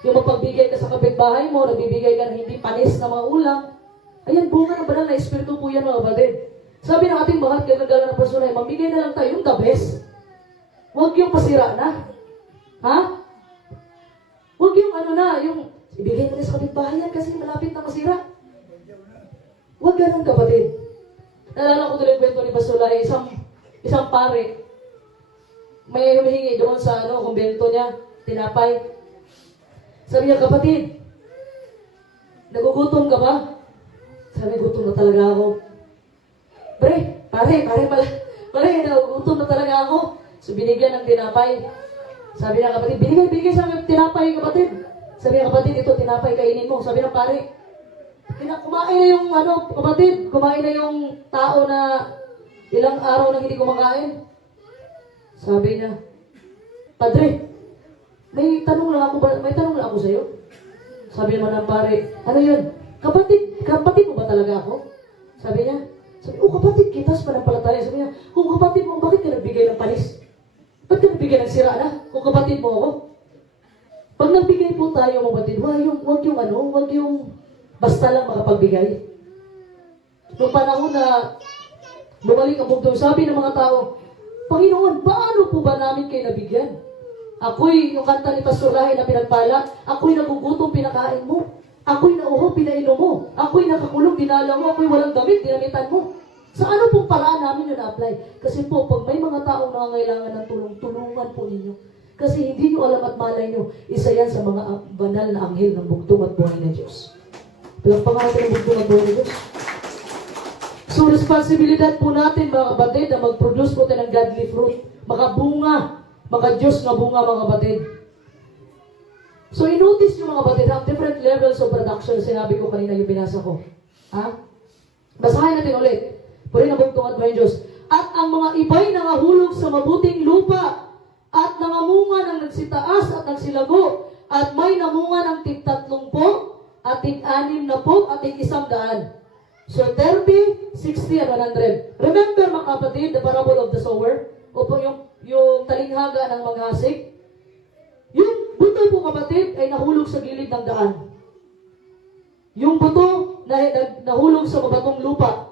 Yung mapagbigay ka sa kapitbahay mo, nagbibigay ka ng hindi panis na mga ulam, ayan, bunga ng banal na Espiritu po yan mga kapatid. Sabi ng ating mahal, kagagalan ng personay, mamigay na lang tayo yung the best. Huwag yung pasira na. Ha? Huwag yung yung ibigay mo na sa kapitbahay yan kasi malapit na masira. Huwag ganun kapatid. Nalala ko tuloy yung kwento ni Basulay, isang pare, may humihingi doon sa kumbento niya, tinapay. Sabi niya, kapatid, nagugutom ka ba? Sabi, gutom na talaga ako. Pare, nagugutom na talaga ako. So, binigyan ng tinapay. Sabi niya, kapatid, binigay sa tinapay, kapatid. Sabi niya, kapatid, ito, tinapay kainin mo. Sabi niya, pare, kumain na yung, kapatid, kumain na yung tao na ilang araw na hindi kumakain. Sabi niya, Padre, may tanong lang ako sa'yo. Sabi naman ng pare, ano yun? Kapatid mo ba talaga ako? Sabi niya, kapatid, kitas panampalataya. Sabi niya, kung kapatid mo, bakit ka nagbigay ng panis? Ba't ka nagbigay ng sira na? Kung kapatid mo ako? Pag nagbigay po tayo, mga kapatid, wag yung basta lang makapagbigay. Noong panahon na bumalik ang bugtong, sabi ng mga tao, Panginoon, paano po ba namin kayo nabigyan? Ako'y, yung kanta ni Pastor Lahi na pinagpala, ako'y nagugutom, pinakain mo. Ako'y nauho, pinainom mo. Ako'y nakakulong, dinala mo. Ako'y walang damit, dinamitan mo. Sa ano pong paraan namin yun na-apply? Kasi po, pag may mga taong nangangailangan ng tulong, tulungan po ninyo. Kasi hindi nyo alam at malay nyo, isa yan sa mga banal na anghel ng bugtong at buhay ng Diyos. Palagpakan natin ang bugtong at buhay ng Diyos. So, responsibilidad po natin, mga kapatid, na mag-produce po tayo ng godly fruit. Makabunga, maka-Diyos na bunga, mga kapatid. So, i-notice nyo, mga kapatid, have different levels of production. Sinabi ko kanina yung binasa ko. Ha? Basahin natin ulit. Puri na bugtong at buhay ng Diyos. At ang mga iba'y nangahulog sa mabuting lupa at nangamunga ng nagsitaas at nagsilago at may namunga ng tig-30 at tig-60 at tig-100. So 30, 60, and 100. Remember mga kapatid, the parable of the sower? O po yung talinghaga ng maghasik? Yung buto po kapatid ay nahulog sa gilid ng daan. Yung buto nahulog sa mabatong lupa.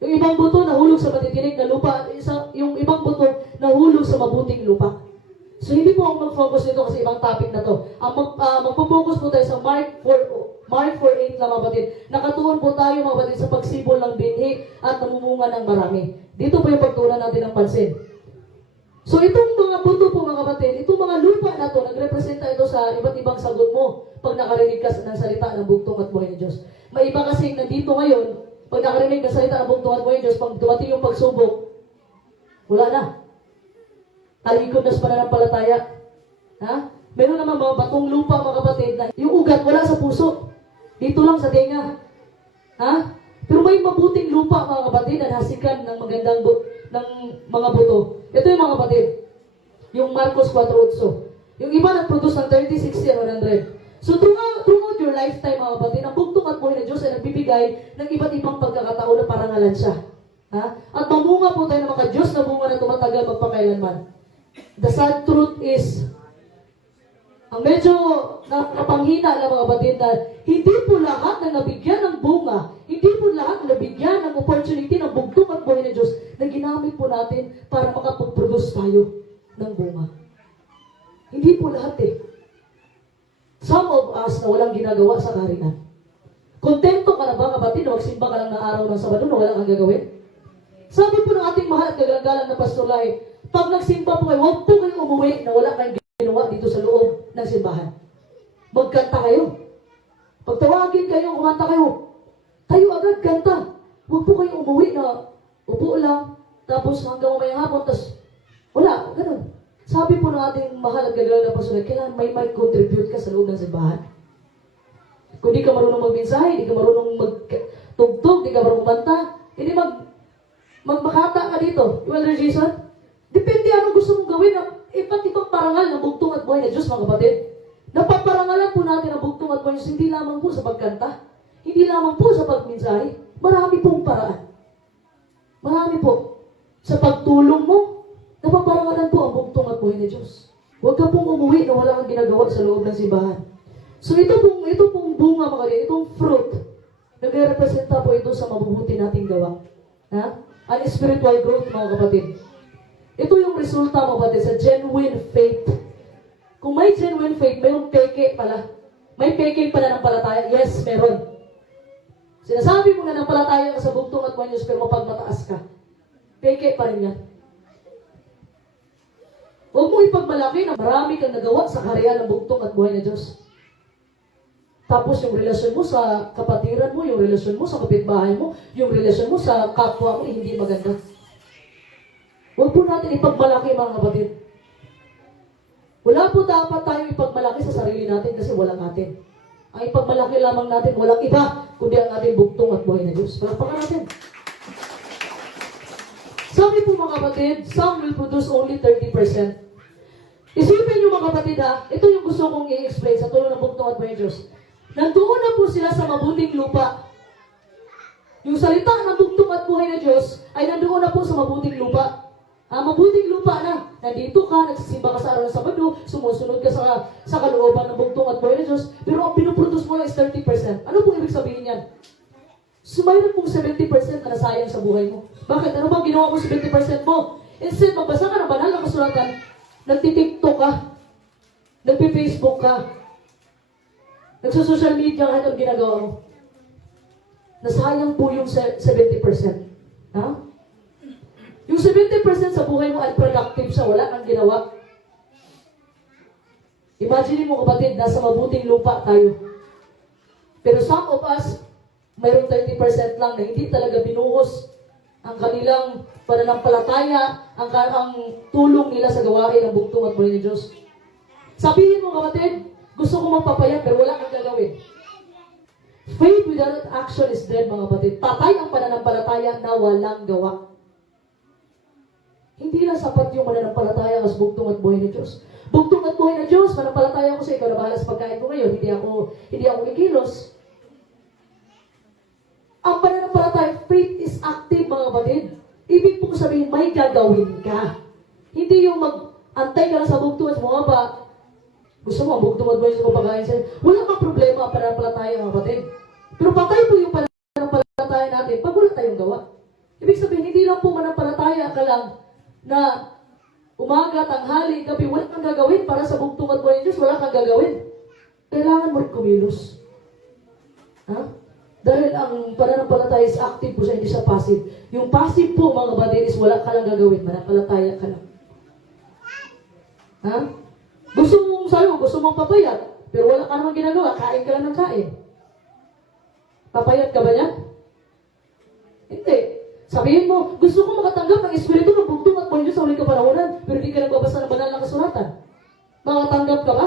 Yung ibang buto nahulog sa matitinig na lupa. Yung ibang buto nahulog sa mabuting lupa. So hindi po ako mag-focus nito kasi ibang topic na to. Ang magpo-focus po tayo sa Mark 4:8 lang mga batid. Nakatuon po tayo mga batid sa pagsibol ng binhi at namumunga ng marami. Dito po yung pagtuunan natin ng pansin. So itong mga buto po mga batid, itong mga lupa na to, nagrepresenta ito sa iba't ibang sagot mo pag nakarinig ka ng salita ng bugtong at buhay ng Diyos. May iba kasi nandito ngayon, pag nakarinig ng salita ng bugtong at buhay ng Diyos, pag dumating yung pagsubok, wala na. Talikod na sa pananampalataya. Ha? Meron naman mga batong lupa mga kapatid na yung ugat wala sa puso. Dito lang sa tenga. Ha? Pero may mabuting lupa mga kapatid na nasikan ng magandang ng mga buto. Ito yung mga kapatid. Yung Marcos 4:8. Yung iba nag-produce ng 30, 60, and 100. So throughout your lifetime mga kapatid, ang bugtong at buhay ng Diyos ay nagbibigay ng iba't ibang pagkakataon na parangalan siya. Ha? At mamunga po tayo ng mga Diyos na bunga na tumatagal magpakailanman. The sad truth is, ang medyo nakapanghina ng mga kapatid na hindi po lahat na nabigyan ng bunga, hindi po lahat na nabigyan ng opportunity ng bugtong at buhay ng Diyos na ginamit po natin para makapag-produce tayo ng bunga. Hindi po lahat Some of us na walang ginagawa sa karinan. Kontento ka na ba kapatid na magsimba ka lang na araw ng Sabado na walang ang gagawin? Sabi po ng ating mahal at kagalang na Pastor Lahi, pag nagsimba po kayo, huwag po kayong umuwi na wala kayong ginawa dito sa loob ng simbahan. Magkanta kayo. Pag tawagin kayo, kumanta kayo. Kayo agad kanta. Huwag po kayong umuwi na upo lang, Tapos hanggang mamayang hapon, tapos wala, ganun. Sabi po ng ating mahal at gagalang na pasunod, kailangan may contribute ka sa loob ng simbahan. Kung di ka marunong magmensahe, di ka marunong magtugtog, di ka marunong kumanta, hindi magmakata ka dito. Brother Jason, depende anong gusto mong gawin. Iba't ibang parangal ng bugtong at buhay na Diyos, mga kapatid. Napaparangalan po natin ang bugtong at buhay na Diyos, hindi lamang po sa pagkanta, hindi lamang po sa pagmensahe. Marami pong paraan. Marami po. Sa pagtulong mo, napaparangalan po ang bugtong at buhay na Diyos. Huwag ka pong umuwi na wala kang ginagawa sa loob ng simbahan. So ito pong bunga, mga kapatid, itong fruit, nagre-representa po ito sa mabubuti nating gawa. Ha? Ang spiritual growth, mga kapatid. Ito yung resulta, mga kapatid, sa genuine faith. Kung may genuine faith, mayroong peke pala. May peke pala ng palataya. Yes, meron. Sinasabi mo na ng palataya ka sa bugtong at buhay na Diyos, pero mapagmataas ka. Peke pa rin yan. Huwag mo ipagmalaki na marami kang nagawa sa karya ng bugtong at buhay na Diyos. Tapos yung relasyon mo sa kapatiran mo, yung relasyon mo sa kapitbahay mo, yung relasyon mo sa kapwa mo, hindi maganda. Huwag po natin ipagmalaki, mga kapatid. Wala po dapat tayong ipagmalaki sa sarili natin kasi walang natin. Ang ipagmalaki lamang natin, walang iba, kundi ang ating bugtong at buhay na Diyos. Palakpakan natin. Sabi po, mga kapatid, some will produce only 30%. Isipin niyo, mga kapatid, ito yung gusto kong i-explain sa tulong ng bugtong at buhay na Diyos. Nandoon na po sila sa mabuting lupa. Yung salita ng bugtong at buhay na Diyos ay nandoon na po sa mabuting lupa. Mabuting lupa na. Nandito ka, nagsisimba ka sa araw ng Sabado, sumusunod ka sa kalooban ng bugtong at buhay na Diyos, pero ang pinuproduce mo lang is 30%. Ano pong ibig sabihin yan? So, mayroon pong 70% na nasayang sa buhay mo. Bakit? Ano bang ginawa mo 70% mo? Instead, magbasa ka ng banal na kasulatan, nagtitiktok ka, nagpi-Facebook ka, nagsa-social media kahit ang ginagawa mo. Nasayang po yung 70%. Ha? Yung 70% sa buhay mo ay productive siya, wala kang ginawa. Imagine mo, kapatid, nasa mabuting lupa tayo. Pero some of us, mayroong 30% lang na hindi talaga binuhos ang kanilang pananampalataya, ang tulong nila sa gawain ng bugtong at buhay ng Diyos. Sabihin mo, kapatid, gusto ko magpapayat pero wala kang gagawin. Faith without action is dead, mga kapatid. Patay ang pananampalataya na walang gawa. Hindi lang sapat yung mananampalataya sa bugtong at buhay ng Diyos. Bugtong at buhay ng Diyos, mananampalataya ko sa ikaw na bahala sa pagkain ko ngayon. Hindi ako kikilos. Ang pananampalataya, faith is active, mga kapatid. Ibig pong sabihin, may gagawin ka. Hindi yung mag-antay ka lang sa bugtong at mga ba, gusto mo, bugtong at buhay sa pagkain sa'yo. Wala kang problema ang pananampalataya, mga kapatid. Pero patay po yung pananampalataya natin pag wala tayong gawa. Ibig sabihin, hindi lang po mananampalataya ka lang na umaga, tanghali, gabi, wala kang gagawin para sa bugtong at buhay ng Diyos, wala kang gagawin. Kailangan mo kumilos. Ha? Dahil ang pananampalataya is active po siya, hindi siya passive. Yung passive po, mga kapatid, is wala ka lang gagawin, mananampalataya ka lang. Ha? Gusto mong papayat, pero wala ka namang ginagawa, kain ka lang ng kain. Papayat ka ba niya? Hindi. Sabihin mo, gusto ko makatanggap ng Espiritu ng bugtong at buhay sa huling kapanahonan, pero di ka nagbabasa ng banal na kasulatan. Makatanggap ka ba?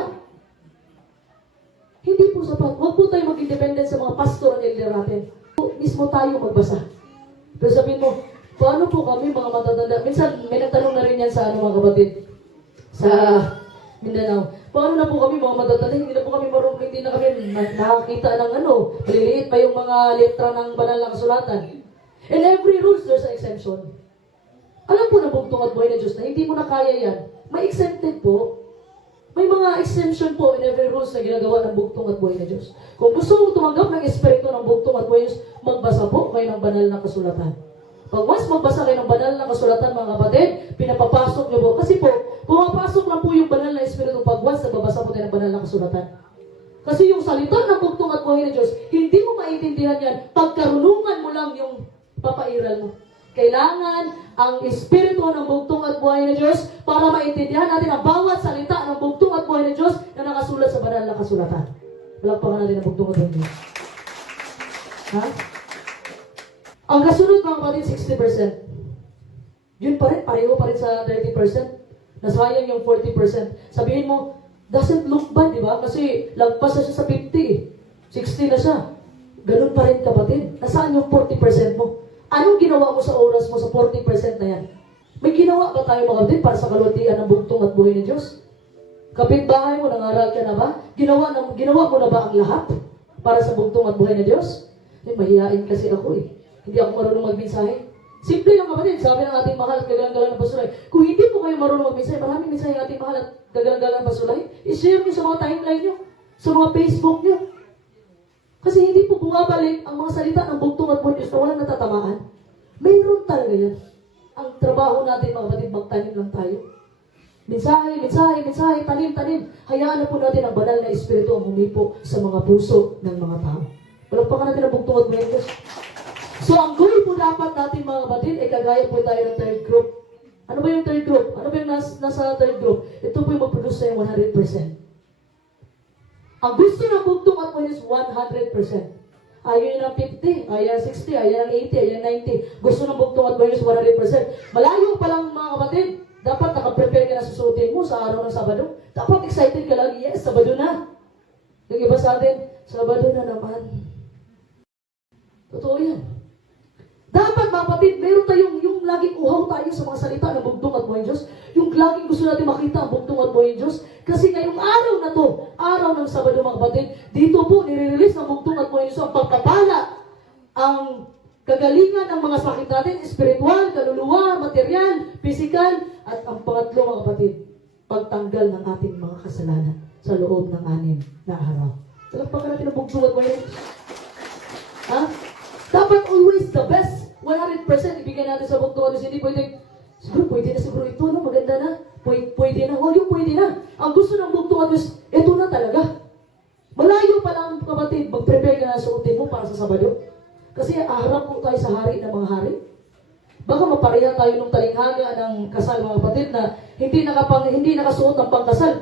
Hindi po sapat. Huwag po tayo mag-independent sa mga pastor at elder natin. Mismo tayo magbasa. Pero sabihin mo, paano po kami mga matatanda? Minsan, may nagtanong na rin yan sa mga kapatid. Sa Mindanao. Paano na po kami mga matatanda? Hindi na po kami marunong, hindi na kami nakakita ng maliliit pa yung mga letra ng banal na kasulatan. In every rules, there's an exemption. Alam po na bugtong at buhay na Diyos na hindi mo na kaya yan. May exempted po. May mga exemption po in every rules na ginagawa ng bugtong at buhay na Diyos. Kung gusto mong tumanggap ng espiritu ng bugtong at buhay na Diyos, magbasa po kayo ng banal na kasulatan. Pag mas magbasa kayo ng banal na kasulatan, mga kapatid, pinapapasok niyo po. Kasi po, pumapasok lang po yung banal na espiritu pag once nagbabasa po tayo ng banal na kasulatan. Kasi yung salita ng bugtong at buhay na Diyos, hindi mo maintindihan yan. Pagkarunungan mo lang yung papairal mo. Kailangan ang espiritu ng bugtong at buhay na Diyos para maintindihan natin ang bawat salita ng bugtong at buhay na Diyos na nakasulat sa banal na kasulatan. Palakpakan natin ang bugtong at buhay na Diyos. Ha? Ang kasunod, mga kapatid, 60%. Yun pa rin, pareho pa rin sa 30%. Nasayang yung 40%. Sabihin mo, doesn't look bad, di ba? Kasi lagpas na siya sa 50 eh. 60 na siya. Ganun pa rin, kapatid. Nasaan yung 40% mo? Anong ginawa mo sa oras mo sa 40% na yan? May ginawa ba tayo, mga kapatid, para sa kalwatian ng bugtong at buhay ni Diyos? Kapitbahay mo, nangaral ka na ba? Ginawa mo na ba ang lahat para sa bugtong at buhay ni Diyos? Mahihain kasi ako eh. Hindi ako marunong magmensahe. Simple lang, kapatid. Sabi ng ating mahal at gagalang-galang na pasulay, kung hindi po kayo marunong magmensahe, maraming mensahe ng ating mahal at gagalang-galang na pasulay, i-share nyo sa mga timeline nyo, sa mga Facebook nyo. Kasi hindi po bumabalik ang mga salita ng bugtong at buhay ni Diyos na walang natatamaan. Mayroon talaga yan. Ang trabaho natin, mga kapatid, magtanim lang tayo. Mensahe, tanim. Hayaan na po natin ang banal na espiritu ang humipo sa mga puso ng mga tao. Palagpakan natin ang bugtong at buhay ni Diyos. So, ang goal po dapat natin, mga kapatid, ay kagaya po tayo ng third group. Ano ba yung third group? Ano ba yung nasa third group? Ito po yung mag-produce sa 100%. Ang gusto ng bugtong at buhay is 100%. Ayaw yun ng 50, ayaw ng 60, ayaw ng 80, ayaw ng 90. Gusto ng bugtong at buhay is 100%. Malayo pa lang, mga kapatid. Dapat nakaprepare ka na susutin mo sa araw ng Sabado. Dapat excited ka lagi. Yes, Sabado na. Yung iba sa atin, Sabado na naman. Totoo yan. Dapat, mga kapatid, meron tayong yung laging uhaw tayo sa mga salita ng bugtong at buhay ng Diyos. Yung laging gusto natin makita ang bugtong at buhay ng Diyos. Kasi ngayong araw na to, araw ng Sabado, mga kapatid, dito po nire-release ng bugtong at buhay ng Diyos ang pagpapala, ang kagalingan ng mga sakit natin, spiritual, kaluluwa, material, physical, at ang pangatlo, mga kapatid, pagtanggal ng ating mga kasalanan sa loob ng 6 na araw. Talagpakan natin ang bugtong at buhay ng Diyos. Ha? Dapat always the best. 100% ibigay natin sa bugtong at Diyos. Hindi pwede, pwede na siguro ito, no? Maganda na. Pwede na. Huwag yung pwede na. Ang gusto ng bugtong at Diyos, ito na talaga. Malayo pa lang, kapatid, mag-prepare ka na suotin mo para sa Sabado. Kasi aharap po tayo sa hari ng mga hari. Baka mapareha tayo nung talinghaga ng kasal, mga kapatid, na hindi nakasuot ng pangkasal,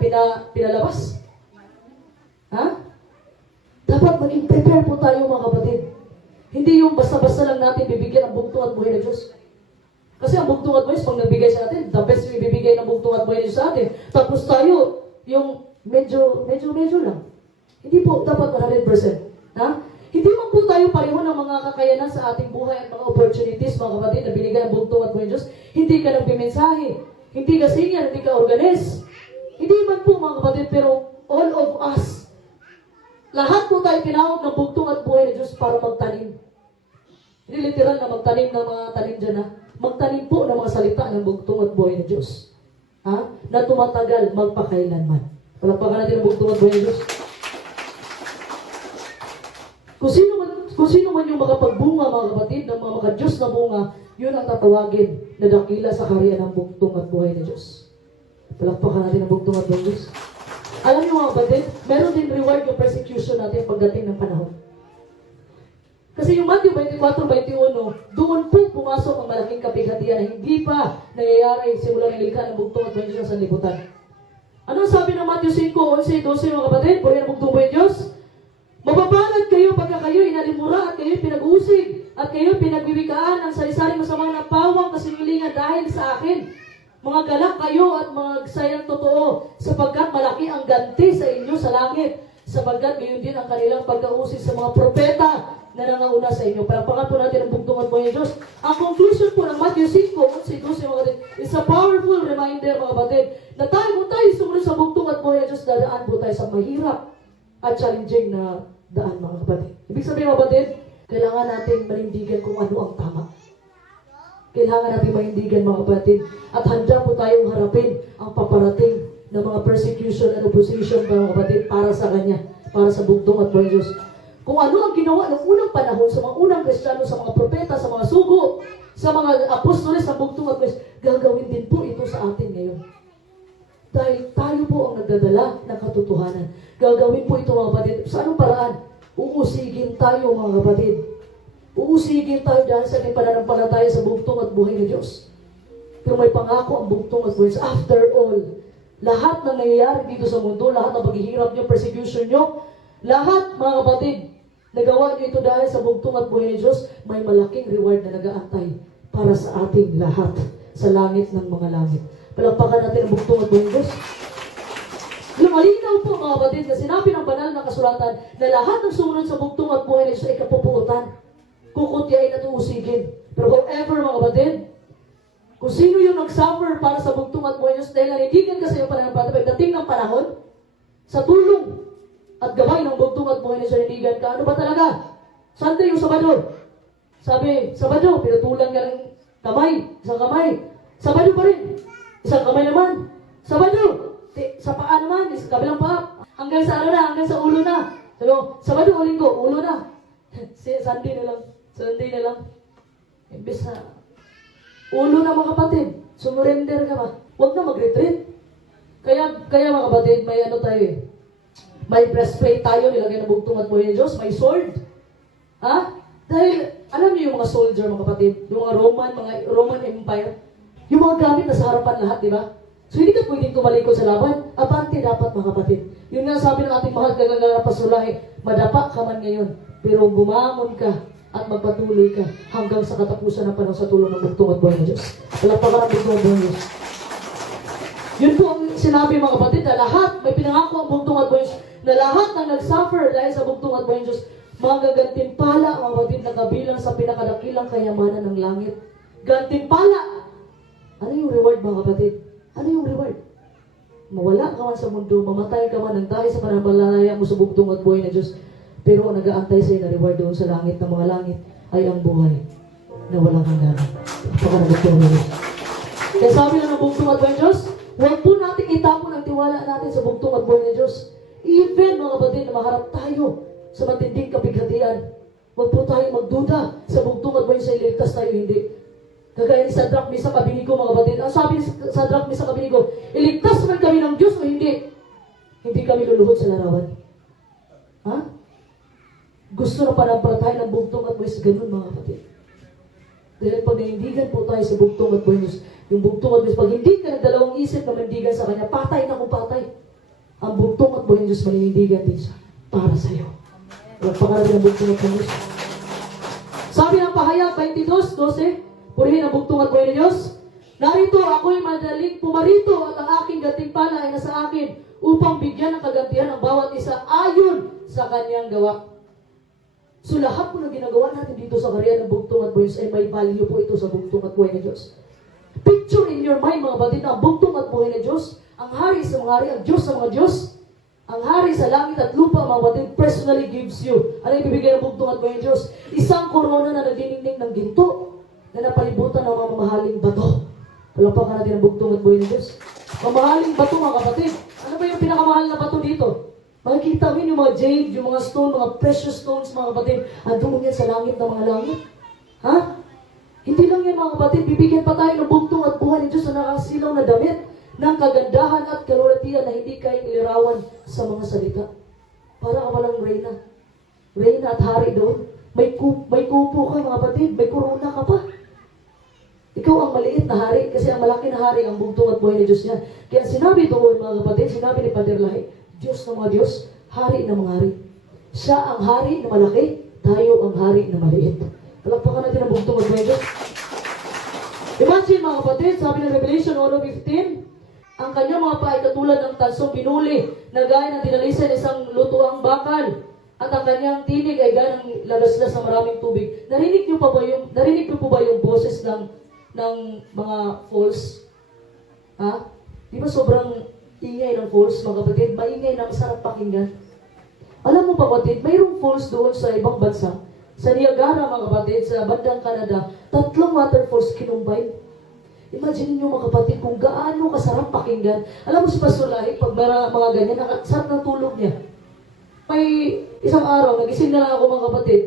pinalabas. Ha? Dapat maging prepare po tayo, mga kapatid. Hindi yung basta-basta lang natin bibigyan ng bugtong at buhay ng Diyos. Kasi ang bugtong at buhay, pag nagbigay sa atin, the best yung ibibigay ng bugtong at buhay ng Diyos sa atin. Tapos tayo, yung medyo lang. Hindi po dapat 100%. Ha? Hindi man po tayo pareho ng mga kakayanan sa ating buhay at mga opportunities, mga kapatid, na binigay ang bugtong at buhay ng Diyos. Hindi ka nagbimensahe. Hindi ka singer, hindi ka organist. Hindi man po, mga kapatid, pero all of us, lahat po tayo tinawag ng bugtong at buhay ng Diyos para magtanim. Hindi literal na magtanim ng mga tanim dyan, ha? Magtanim po ng mga salita ng bugtong at buhay ng Diyos. Ha? Na tumatagal magpakailanman. Palagpakan natin ang bugtong at buhay ng Diyos. Kung sino man yung makapagbunga, mga kapatid, ng mga maka-Diyos na bunga, yun ang tatawagin na dakila sa karya ng bugtong at buhay ng Diyos. Palagpakan natin ang bugtong at buhay ng Diyos. Alam niyo, mga kapatid, meron din reward yung persecution natin pagdating ng panahon. Kasi yung Matthew 24:21, doon po pumasok ang malaking kapighatian na hindi pa nangyayari simula ng likha ng bugtong at buhay ng Diyos sa libutan. Ano sabi ng Matthew 5:11-12, mga kapatid? Buhay ng bugtong buhay ng Diyos? Mapapalad kayo pagka kayo inalimura at kayo pinag-usig at kayo pinagbibikaan ng sari-saring masamang na pawang kasinungalingan dahil sa akin. Mga galak kayo at magsayang totoo, sapagkat malaki ang ganti sa inyo sa langit, sapagkat gayon din ang kanilang pagkausig sa mga propeta na nangauna sa inyo. Palakpakan po natin ang bugtong at buhay ng Diyos. Ang conclusion po ng Matthew 5:11, mga kapatid, is a powerful reminder, mga kapatid, na kung tayo sumunod sa bugtong at buhay ng Diyos, dadaan po tayo sa mahirap at challenging na daan, mga kapatid. Ibig sabihin, mga kapatid, kailangan natin manindigan kung ano ang tama. Kailangan natin manindigan, mga kapatid. At handa po tayong harapin ang paparating ng mga persecution and opposition, mga kapatid, para sa Kanya, para sa bugtong at buhay ng Diyos. Kung ano ang ginawa ng unang panahon sa mga unang Kristiyano, sa mga propeta, sa mga sugo, sa mga apostoles, sa bugtong at buhay, gagawin din po ito sa atin ngayon. Dahil tayo po ang nagdadala ng katotohanan. Gagawin po ito, mga kapatid. Sa anong paraan? Uusigin tayo, mga kapatid. Uusigin tayo dahil sa ating pananampalataya sa bugtong at buhay ng Diyos. Pero may pangako ang bugtong at buhay. After all, lahat ng nangyayari dito sa mundo, lahat ng paghihirap nyo, persecution nyo, lahat, mga kapatid, nagawa nyo ito dahil sa bugtong at buhay ng Diyos, may malaking reward na nag-aantay para sa ating lahat. sa langit ng mga langit. Palakpakan natin ang bugtong at buhay Diyos. Lumalinaw po mga kapatid na sinabi ng banal na kasulatan na lahat ng sumunod sa bugtong at buhay ni Jesus ay kapupuutan. Kukutyain at uusigin. Pero however mga kapatid, kung sino yung nag-suffer para sa bugtong at buhay ni Jesus dahil nanindigan ka sa iyong pananampalataya, dating ng panahon, sa tulong at gabay ng bugtong at buhay ni Jesus nanindigan ka, ano ba talaga? Sunday yung Sabado. Sabi, Sabado, pinutulan ka ng kamay, isang kamay. Sabado pa rin. Isang kamay naman. Sabado. Sa paa naman, sa kabilang paa. Hanggang sa ano na, hanggang sa ulo na. So, Sabado o Linggo, ulo na. Sunday na lang. Sunday na lang. Imbis na, ulo na mga kapatid. Sumurrender ka ba? Huwag na mag-retreat. Kaya mga kapatid, may ano tayo eh. May breastplate tayo, nilagay na bugtong at buhay ni Diyos. May sword. Ha? Dahil, alam niyo yung mga soldier, mga kapatid, yung mga Roman Empire, yung mga gamit na sa harapan lahat, di ba? So, hindi ka pwedeng tumalikod sa laban. Abante dapat, mga kapatid. Yun nga sabi ng ating mahal kagagala pasulahe, madapa ka man ngayon, pero bumangon ka at magpatuloy ka hanggang sa katapusan ng panahon sa tulong ng bugtong at buhay ng Diyos. Palakpakan ang bugtong at buhay ng Diyos. Yun po ang sinabi, mga kapatid, na lahat, may pinangako ang bugtong at buhay ng Diyos, na lahat ng nag-suffer dahil sa bugtong at buhay ng Diyos, magagantimpala, mga kapatid, na kabilang sa pinakadakilang kayamanan ng langit. Gantimpala! Ano yung reward, mga kapatid? Ano yung reward? Mawala ka man sa mundo, mamatay ka man ng dahil sa pananampalataya mo sa bugtong at buhay na Diyos. Pero ang nag-aantay sa'yo na reward doon sa langit ng mga langit ay ang buhay na walang hanggan. Pagkanabugtong na Diyos. Kaya sabi na ng bugtong at buhay na Diyos, huwag po natin itapon ang tiwala natin sa bugtong at buhay na Diyos. Even, mga kapatid, na maharap tayo sa matinding kapighatian, huwag po tayong magduda sa bugtong at buhay sa iligtas tayo, hindi. Kagaya ni Sadrach, Mesach, Abednego, mga kapatid. Ang sabi ni Sadrach, Mesach, Abednego, iligtas man kami ng Diyos o hindi? Hindi kami luluhod sa larawan. Ha? Gusto na panampalataya ng bugtong at buhay sa ganun, mga kapatid. Dahil pag nanindigan po tayo sa bugtong at buhay, yung bugtong at buhay, pag hindi ka nagdalawang isip na manindigan sa Kanya, patay na kung patay. Ang bugtong at buhay ng Diyos, maninindigan din siya para sa iyo. Pagpakarabi ng bugtong at buhay. Sabi ng Pahayag 22:12, purihin ang bugtong at buhay ng Diyos. Narito, ako'y madaling pumarito at ang aking gantimpala ay nasa akin upang bigyan ng kagantihan ang bawat isa ayon sa kanyang gawa. So lahat po na ginagawa natin dito sa karya ng bugtong at buhay ay may value po ito sa bugtong at buhay ng Diyos. Picture in your mind, mga batid, na ang bugtong at buhay ng Diyos, ang hari sa mga hari, ang Diyos sa mga Diyos, ang hari sa langit at lupa, mga batid, personally gives you. Ano yung ibibigay ng bugtong at buhay ng Diyos? Isang korona na nagdiningning ng ginto na napalibutan ng mga mamahaling bato. Palakpakan natin ang bugtong at buhay ng Diyos. Mamahaling bato, mga kapatid. Ano ba yung pinakamahal na bato dito? Makikita mo yung mga jade, yung mga stone, mga precious stones, mga kapatid. Andun yan sa langit ng mga langit. Ha? Hindi lang yan, mga kapatid. Bibigyan pa tayo ng bugtong at buhay ng Diyos na nakasilaw na damit ng kagandahan at kalulatian na hindi kayang ilarawan sa mga salita. Para ka palang reyna. Reyna at hari doon. May kupo ka, mga kapatid. May korona ka pa. Ikaw ang maliit na hari kasi ang malaki na hari ang bugtong at buhay ni Diyos niya. Kaya sinabi doon, mga kapatid, sinabi ni Pader Lahi, Diyos ng mga Diyos, hari ng mga hari. Siya ang hari na malaki, tayo ang hari na maliit. Palakpakan natin ang bugtong at buhay ni Diyos. Imagine, mga kapatid, sabi ng Revelation 1:15, ang kanyang mga paa ay katulad ng tansong pinuli na gaya ng dinalisan isang lutuang bakal. At ang kanyang tinig ay gaya ng lalaslas sa maraming tubig. Narinig niyo po ba yung boses ng mga falls? Ha? Di ba sobrang ingay ng falls, mga kapatid? Maingay na masarap pakinggan. Alam mo pa, kapatid, mayroong falls doon sa ibang bansa. Sa Niagara, mga kapatid, sa bandang Canada, 3 waterfalls kinumbine. Imagine niyo, mga kapatid, kung gaano kasarap pakinggan. Alam mo si Pastor Lahi, pag mga ganyan, nakasarap ng tulog niya. May isang araw, nagising na lang ako, mga kapatid.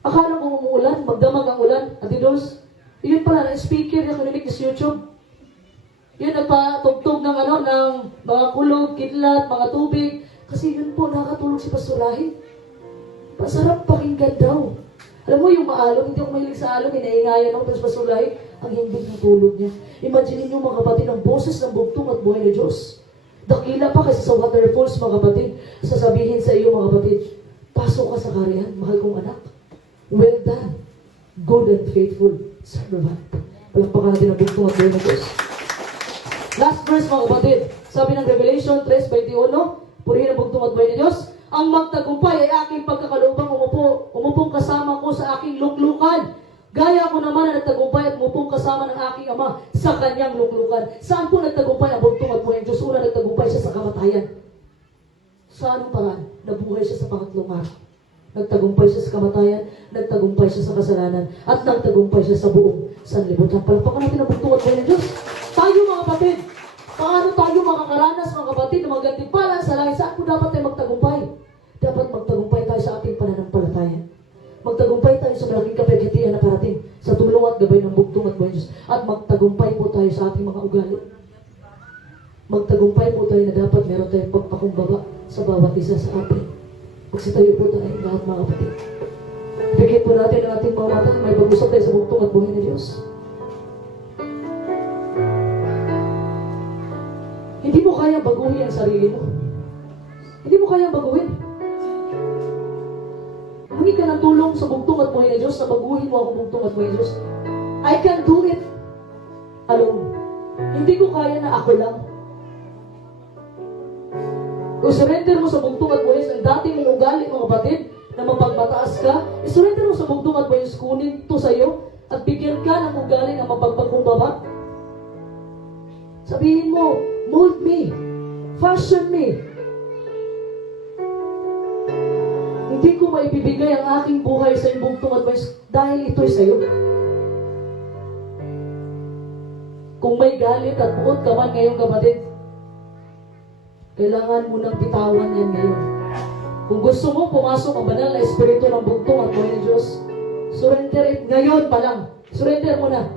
Akala ko umuulan, magdamag ang ulan. At idos, yun pala, speaker na kanilig sa YouTube. Yun, nagpatugtog ng mga kulog, kidlat, mga tubig. Kasi yun po, nakatulog si Pastor Lahi. Masarap pakinggan daw. Alam mo, yung maalong, hindi ako mahilig sa along, inaingayan ako, pero si Pastor Lahi, ang himbing ng tulog niya. Imagine niyo, mga kapatid, ang boses ng bugtong at buhay na Diyos. Dakila pa kasi sa waterfalls, mga kapatid. Sasabihin sa iyo, mga kapatid, pasok ka sa kariyan, mahal kong anak. Well done, good and faithful servant. Palakpakan natin ang bugtong at buhay ng Diyos. Last verse mga kapatid. Sabi ng Revelation 3:21, purihin ang bugtong at buhay ng Diyos. Ang magtagumpay ay aking pagkakaloobang umupong kasama ko sa aking luklukan. Gaya ko naman na nagtagumpay at umupong kasama ng aking ama sa kanyang luklukan. Saan po nagtagumpay ang bugtong at buhay ng Diyos? Una, nagtagumpay siya sa kamatayan. Sa anong paraan? Nabuhay siya sa pangatlong araw. Nagtagumpay siya sa kamatayan, nagtagumpay siya sa kasalanan, at nagtagumpay siya sa buong sanlibutan. Palakpakan natin ang bugtong at buhay ng Diyos. Tayo mga kapatid, paano tayo makakaranas mga kapatid na maggantimpala sa langit? Saan po dapat tayo magtagumpay? Dapat magtagumpay tayo sa ating pananampalataya. Magtagumpay tayo sa malaking kapighatian na parating sa tulong at gabay ng bugtong at buhay ng Diyos. At magtagumpay po tayo sa ating mga ugali. Magtagumpay po tayo na dapat meron tayong pagpakumbaba sa bawat isa sa atin. Magsitayo po tayo lahat mga kapatid. Bigyan po natin ang ating mga mata. May pag-usap tayo sa bugtong at buhay ng Diyos. Hindi mo kaya baguhin ang sarili mo. Hindi mo kaya baguhin. Humingi ka ng tulong sa bugtong at buhay ng Diyos na baguhin mo ang bugtong at buhay ng Diyos. I can do it alone. Hindi ko kaya na ako lang. Kung surrender mo sa bugtong at buhay ang dati mong ugali mga kapatid na mapagmataas ka, surrender mo sa bugtong at buhay kunin to sa iyo at bigyan ka ng ugali na mapagpagkumbaba. Sabihin mo, mold me, fashion me. Hindi ko maibibigay ang aking buhay sa iyong bugtong at buhay dahil ito'y sa iyo. Kung may galit at buot ka man ngayong kapatid, kailangan mo nang bitawan yan ngayon. Kung gusto mo pumasok ang banal na espiritu ng bugtong at buhay ng Diyos, surrender it ngayon pa lang. Surrender mo na.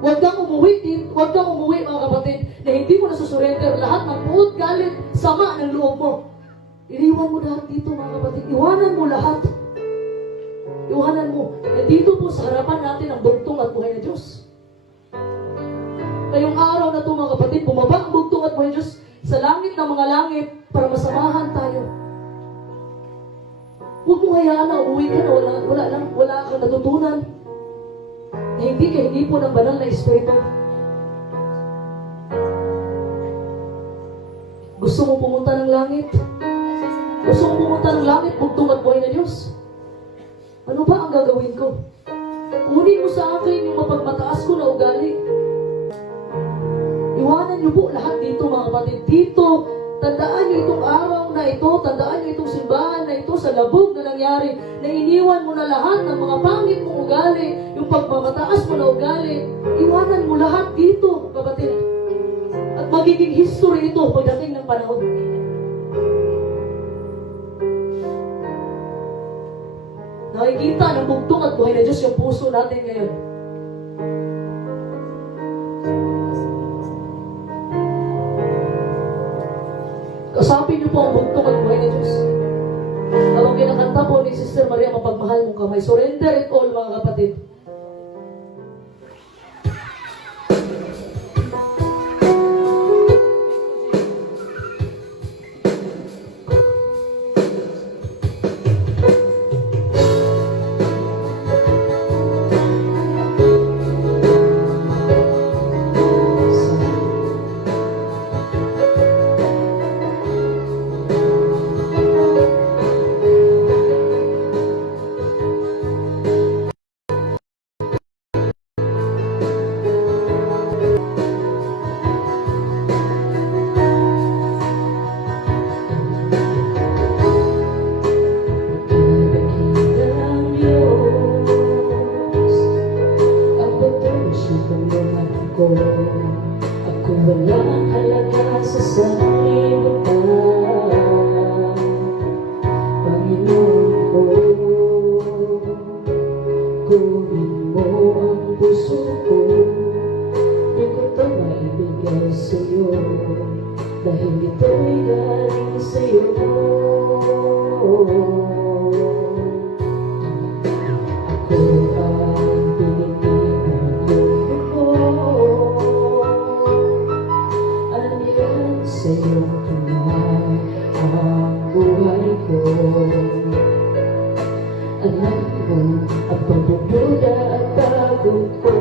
Huwag kang umuwi mga kapatid, na hindi mo nasusurrender lahat ng buot, galit, sama ng loob mo. Iniwan mo lahat dito mga kapatid. Iwanan mo lahat. Iwanan mo. Dito po sa harapan natin ang bugtong at buhay ng Diyos. Ngayong araw na ito mga kapatid, bumaba ang bugtong at buhay ng Diyos sa langit ng mga langit para masamahan tayo. Huwag mo hayaan na umuwi ka na wala kang natutunan. Na hindi ka hindi po ng banal na espiritu. Gusto mo pumunta ng langit? Gusto mo pumunta ng langit, bugtong at buhay na Diyos? Ano ba ang gagawin ko? Kunin mo sa akin yung mapagmataas ko na ugali. Iwanan niyo po lahat dito mga kapatid. Dito, tandaan niyo itong araw na ito, tandaan niyo itong simbahan na ito sa labog na nangyari, na iniwan mo na lahat ng mga pangit mong ugali, yung pagmamataas mo na ugali, iwanan mo lahat dito, kapatid. At magiging history ito pagdating ng panahon. Nakikita ng bugtong at buhay na Diyos yung puso natin ngayon. Kasapin niyo po ang bugtong at buhay na Diyos. Habang kinakanta po ni Sister Maria, mapagmahal mong kamay. Surrender it all mga kapatid. Ako walang halaga sa sanlibutan, Panginoon ko. Kunin mo ang puso ko, di ko ito maibigay sa'yo, dahil ito'y galing sa'yo. Ako ang pinipili sa iyong kamay ang buhay ko. Alam mo ang pagdududa at pagod ko.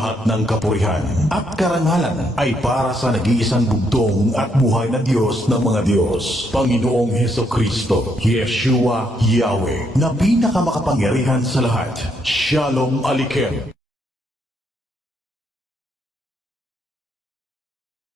lahat ng kapurihan at karangalan ay para sa nag-iisang bugtong at buhay na Diyos ng mga Diyos, Panginoong Heso Kristo, Yeshua Yahweh, na pinakamakapangyarihan sa lahat. Shalom Aleichem.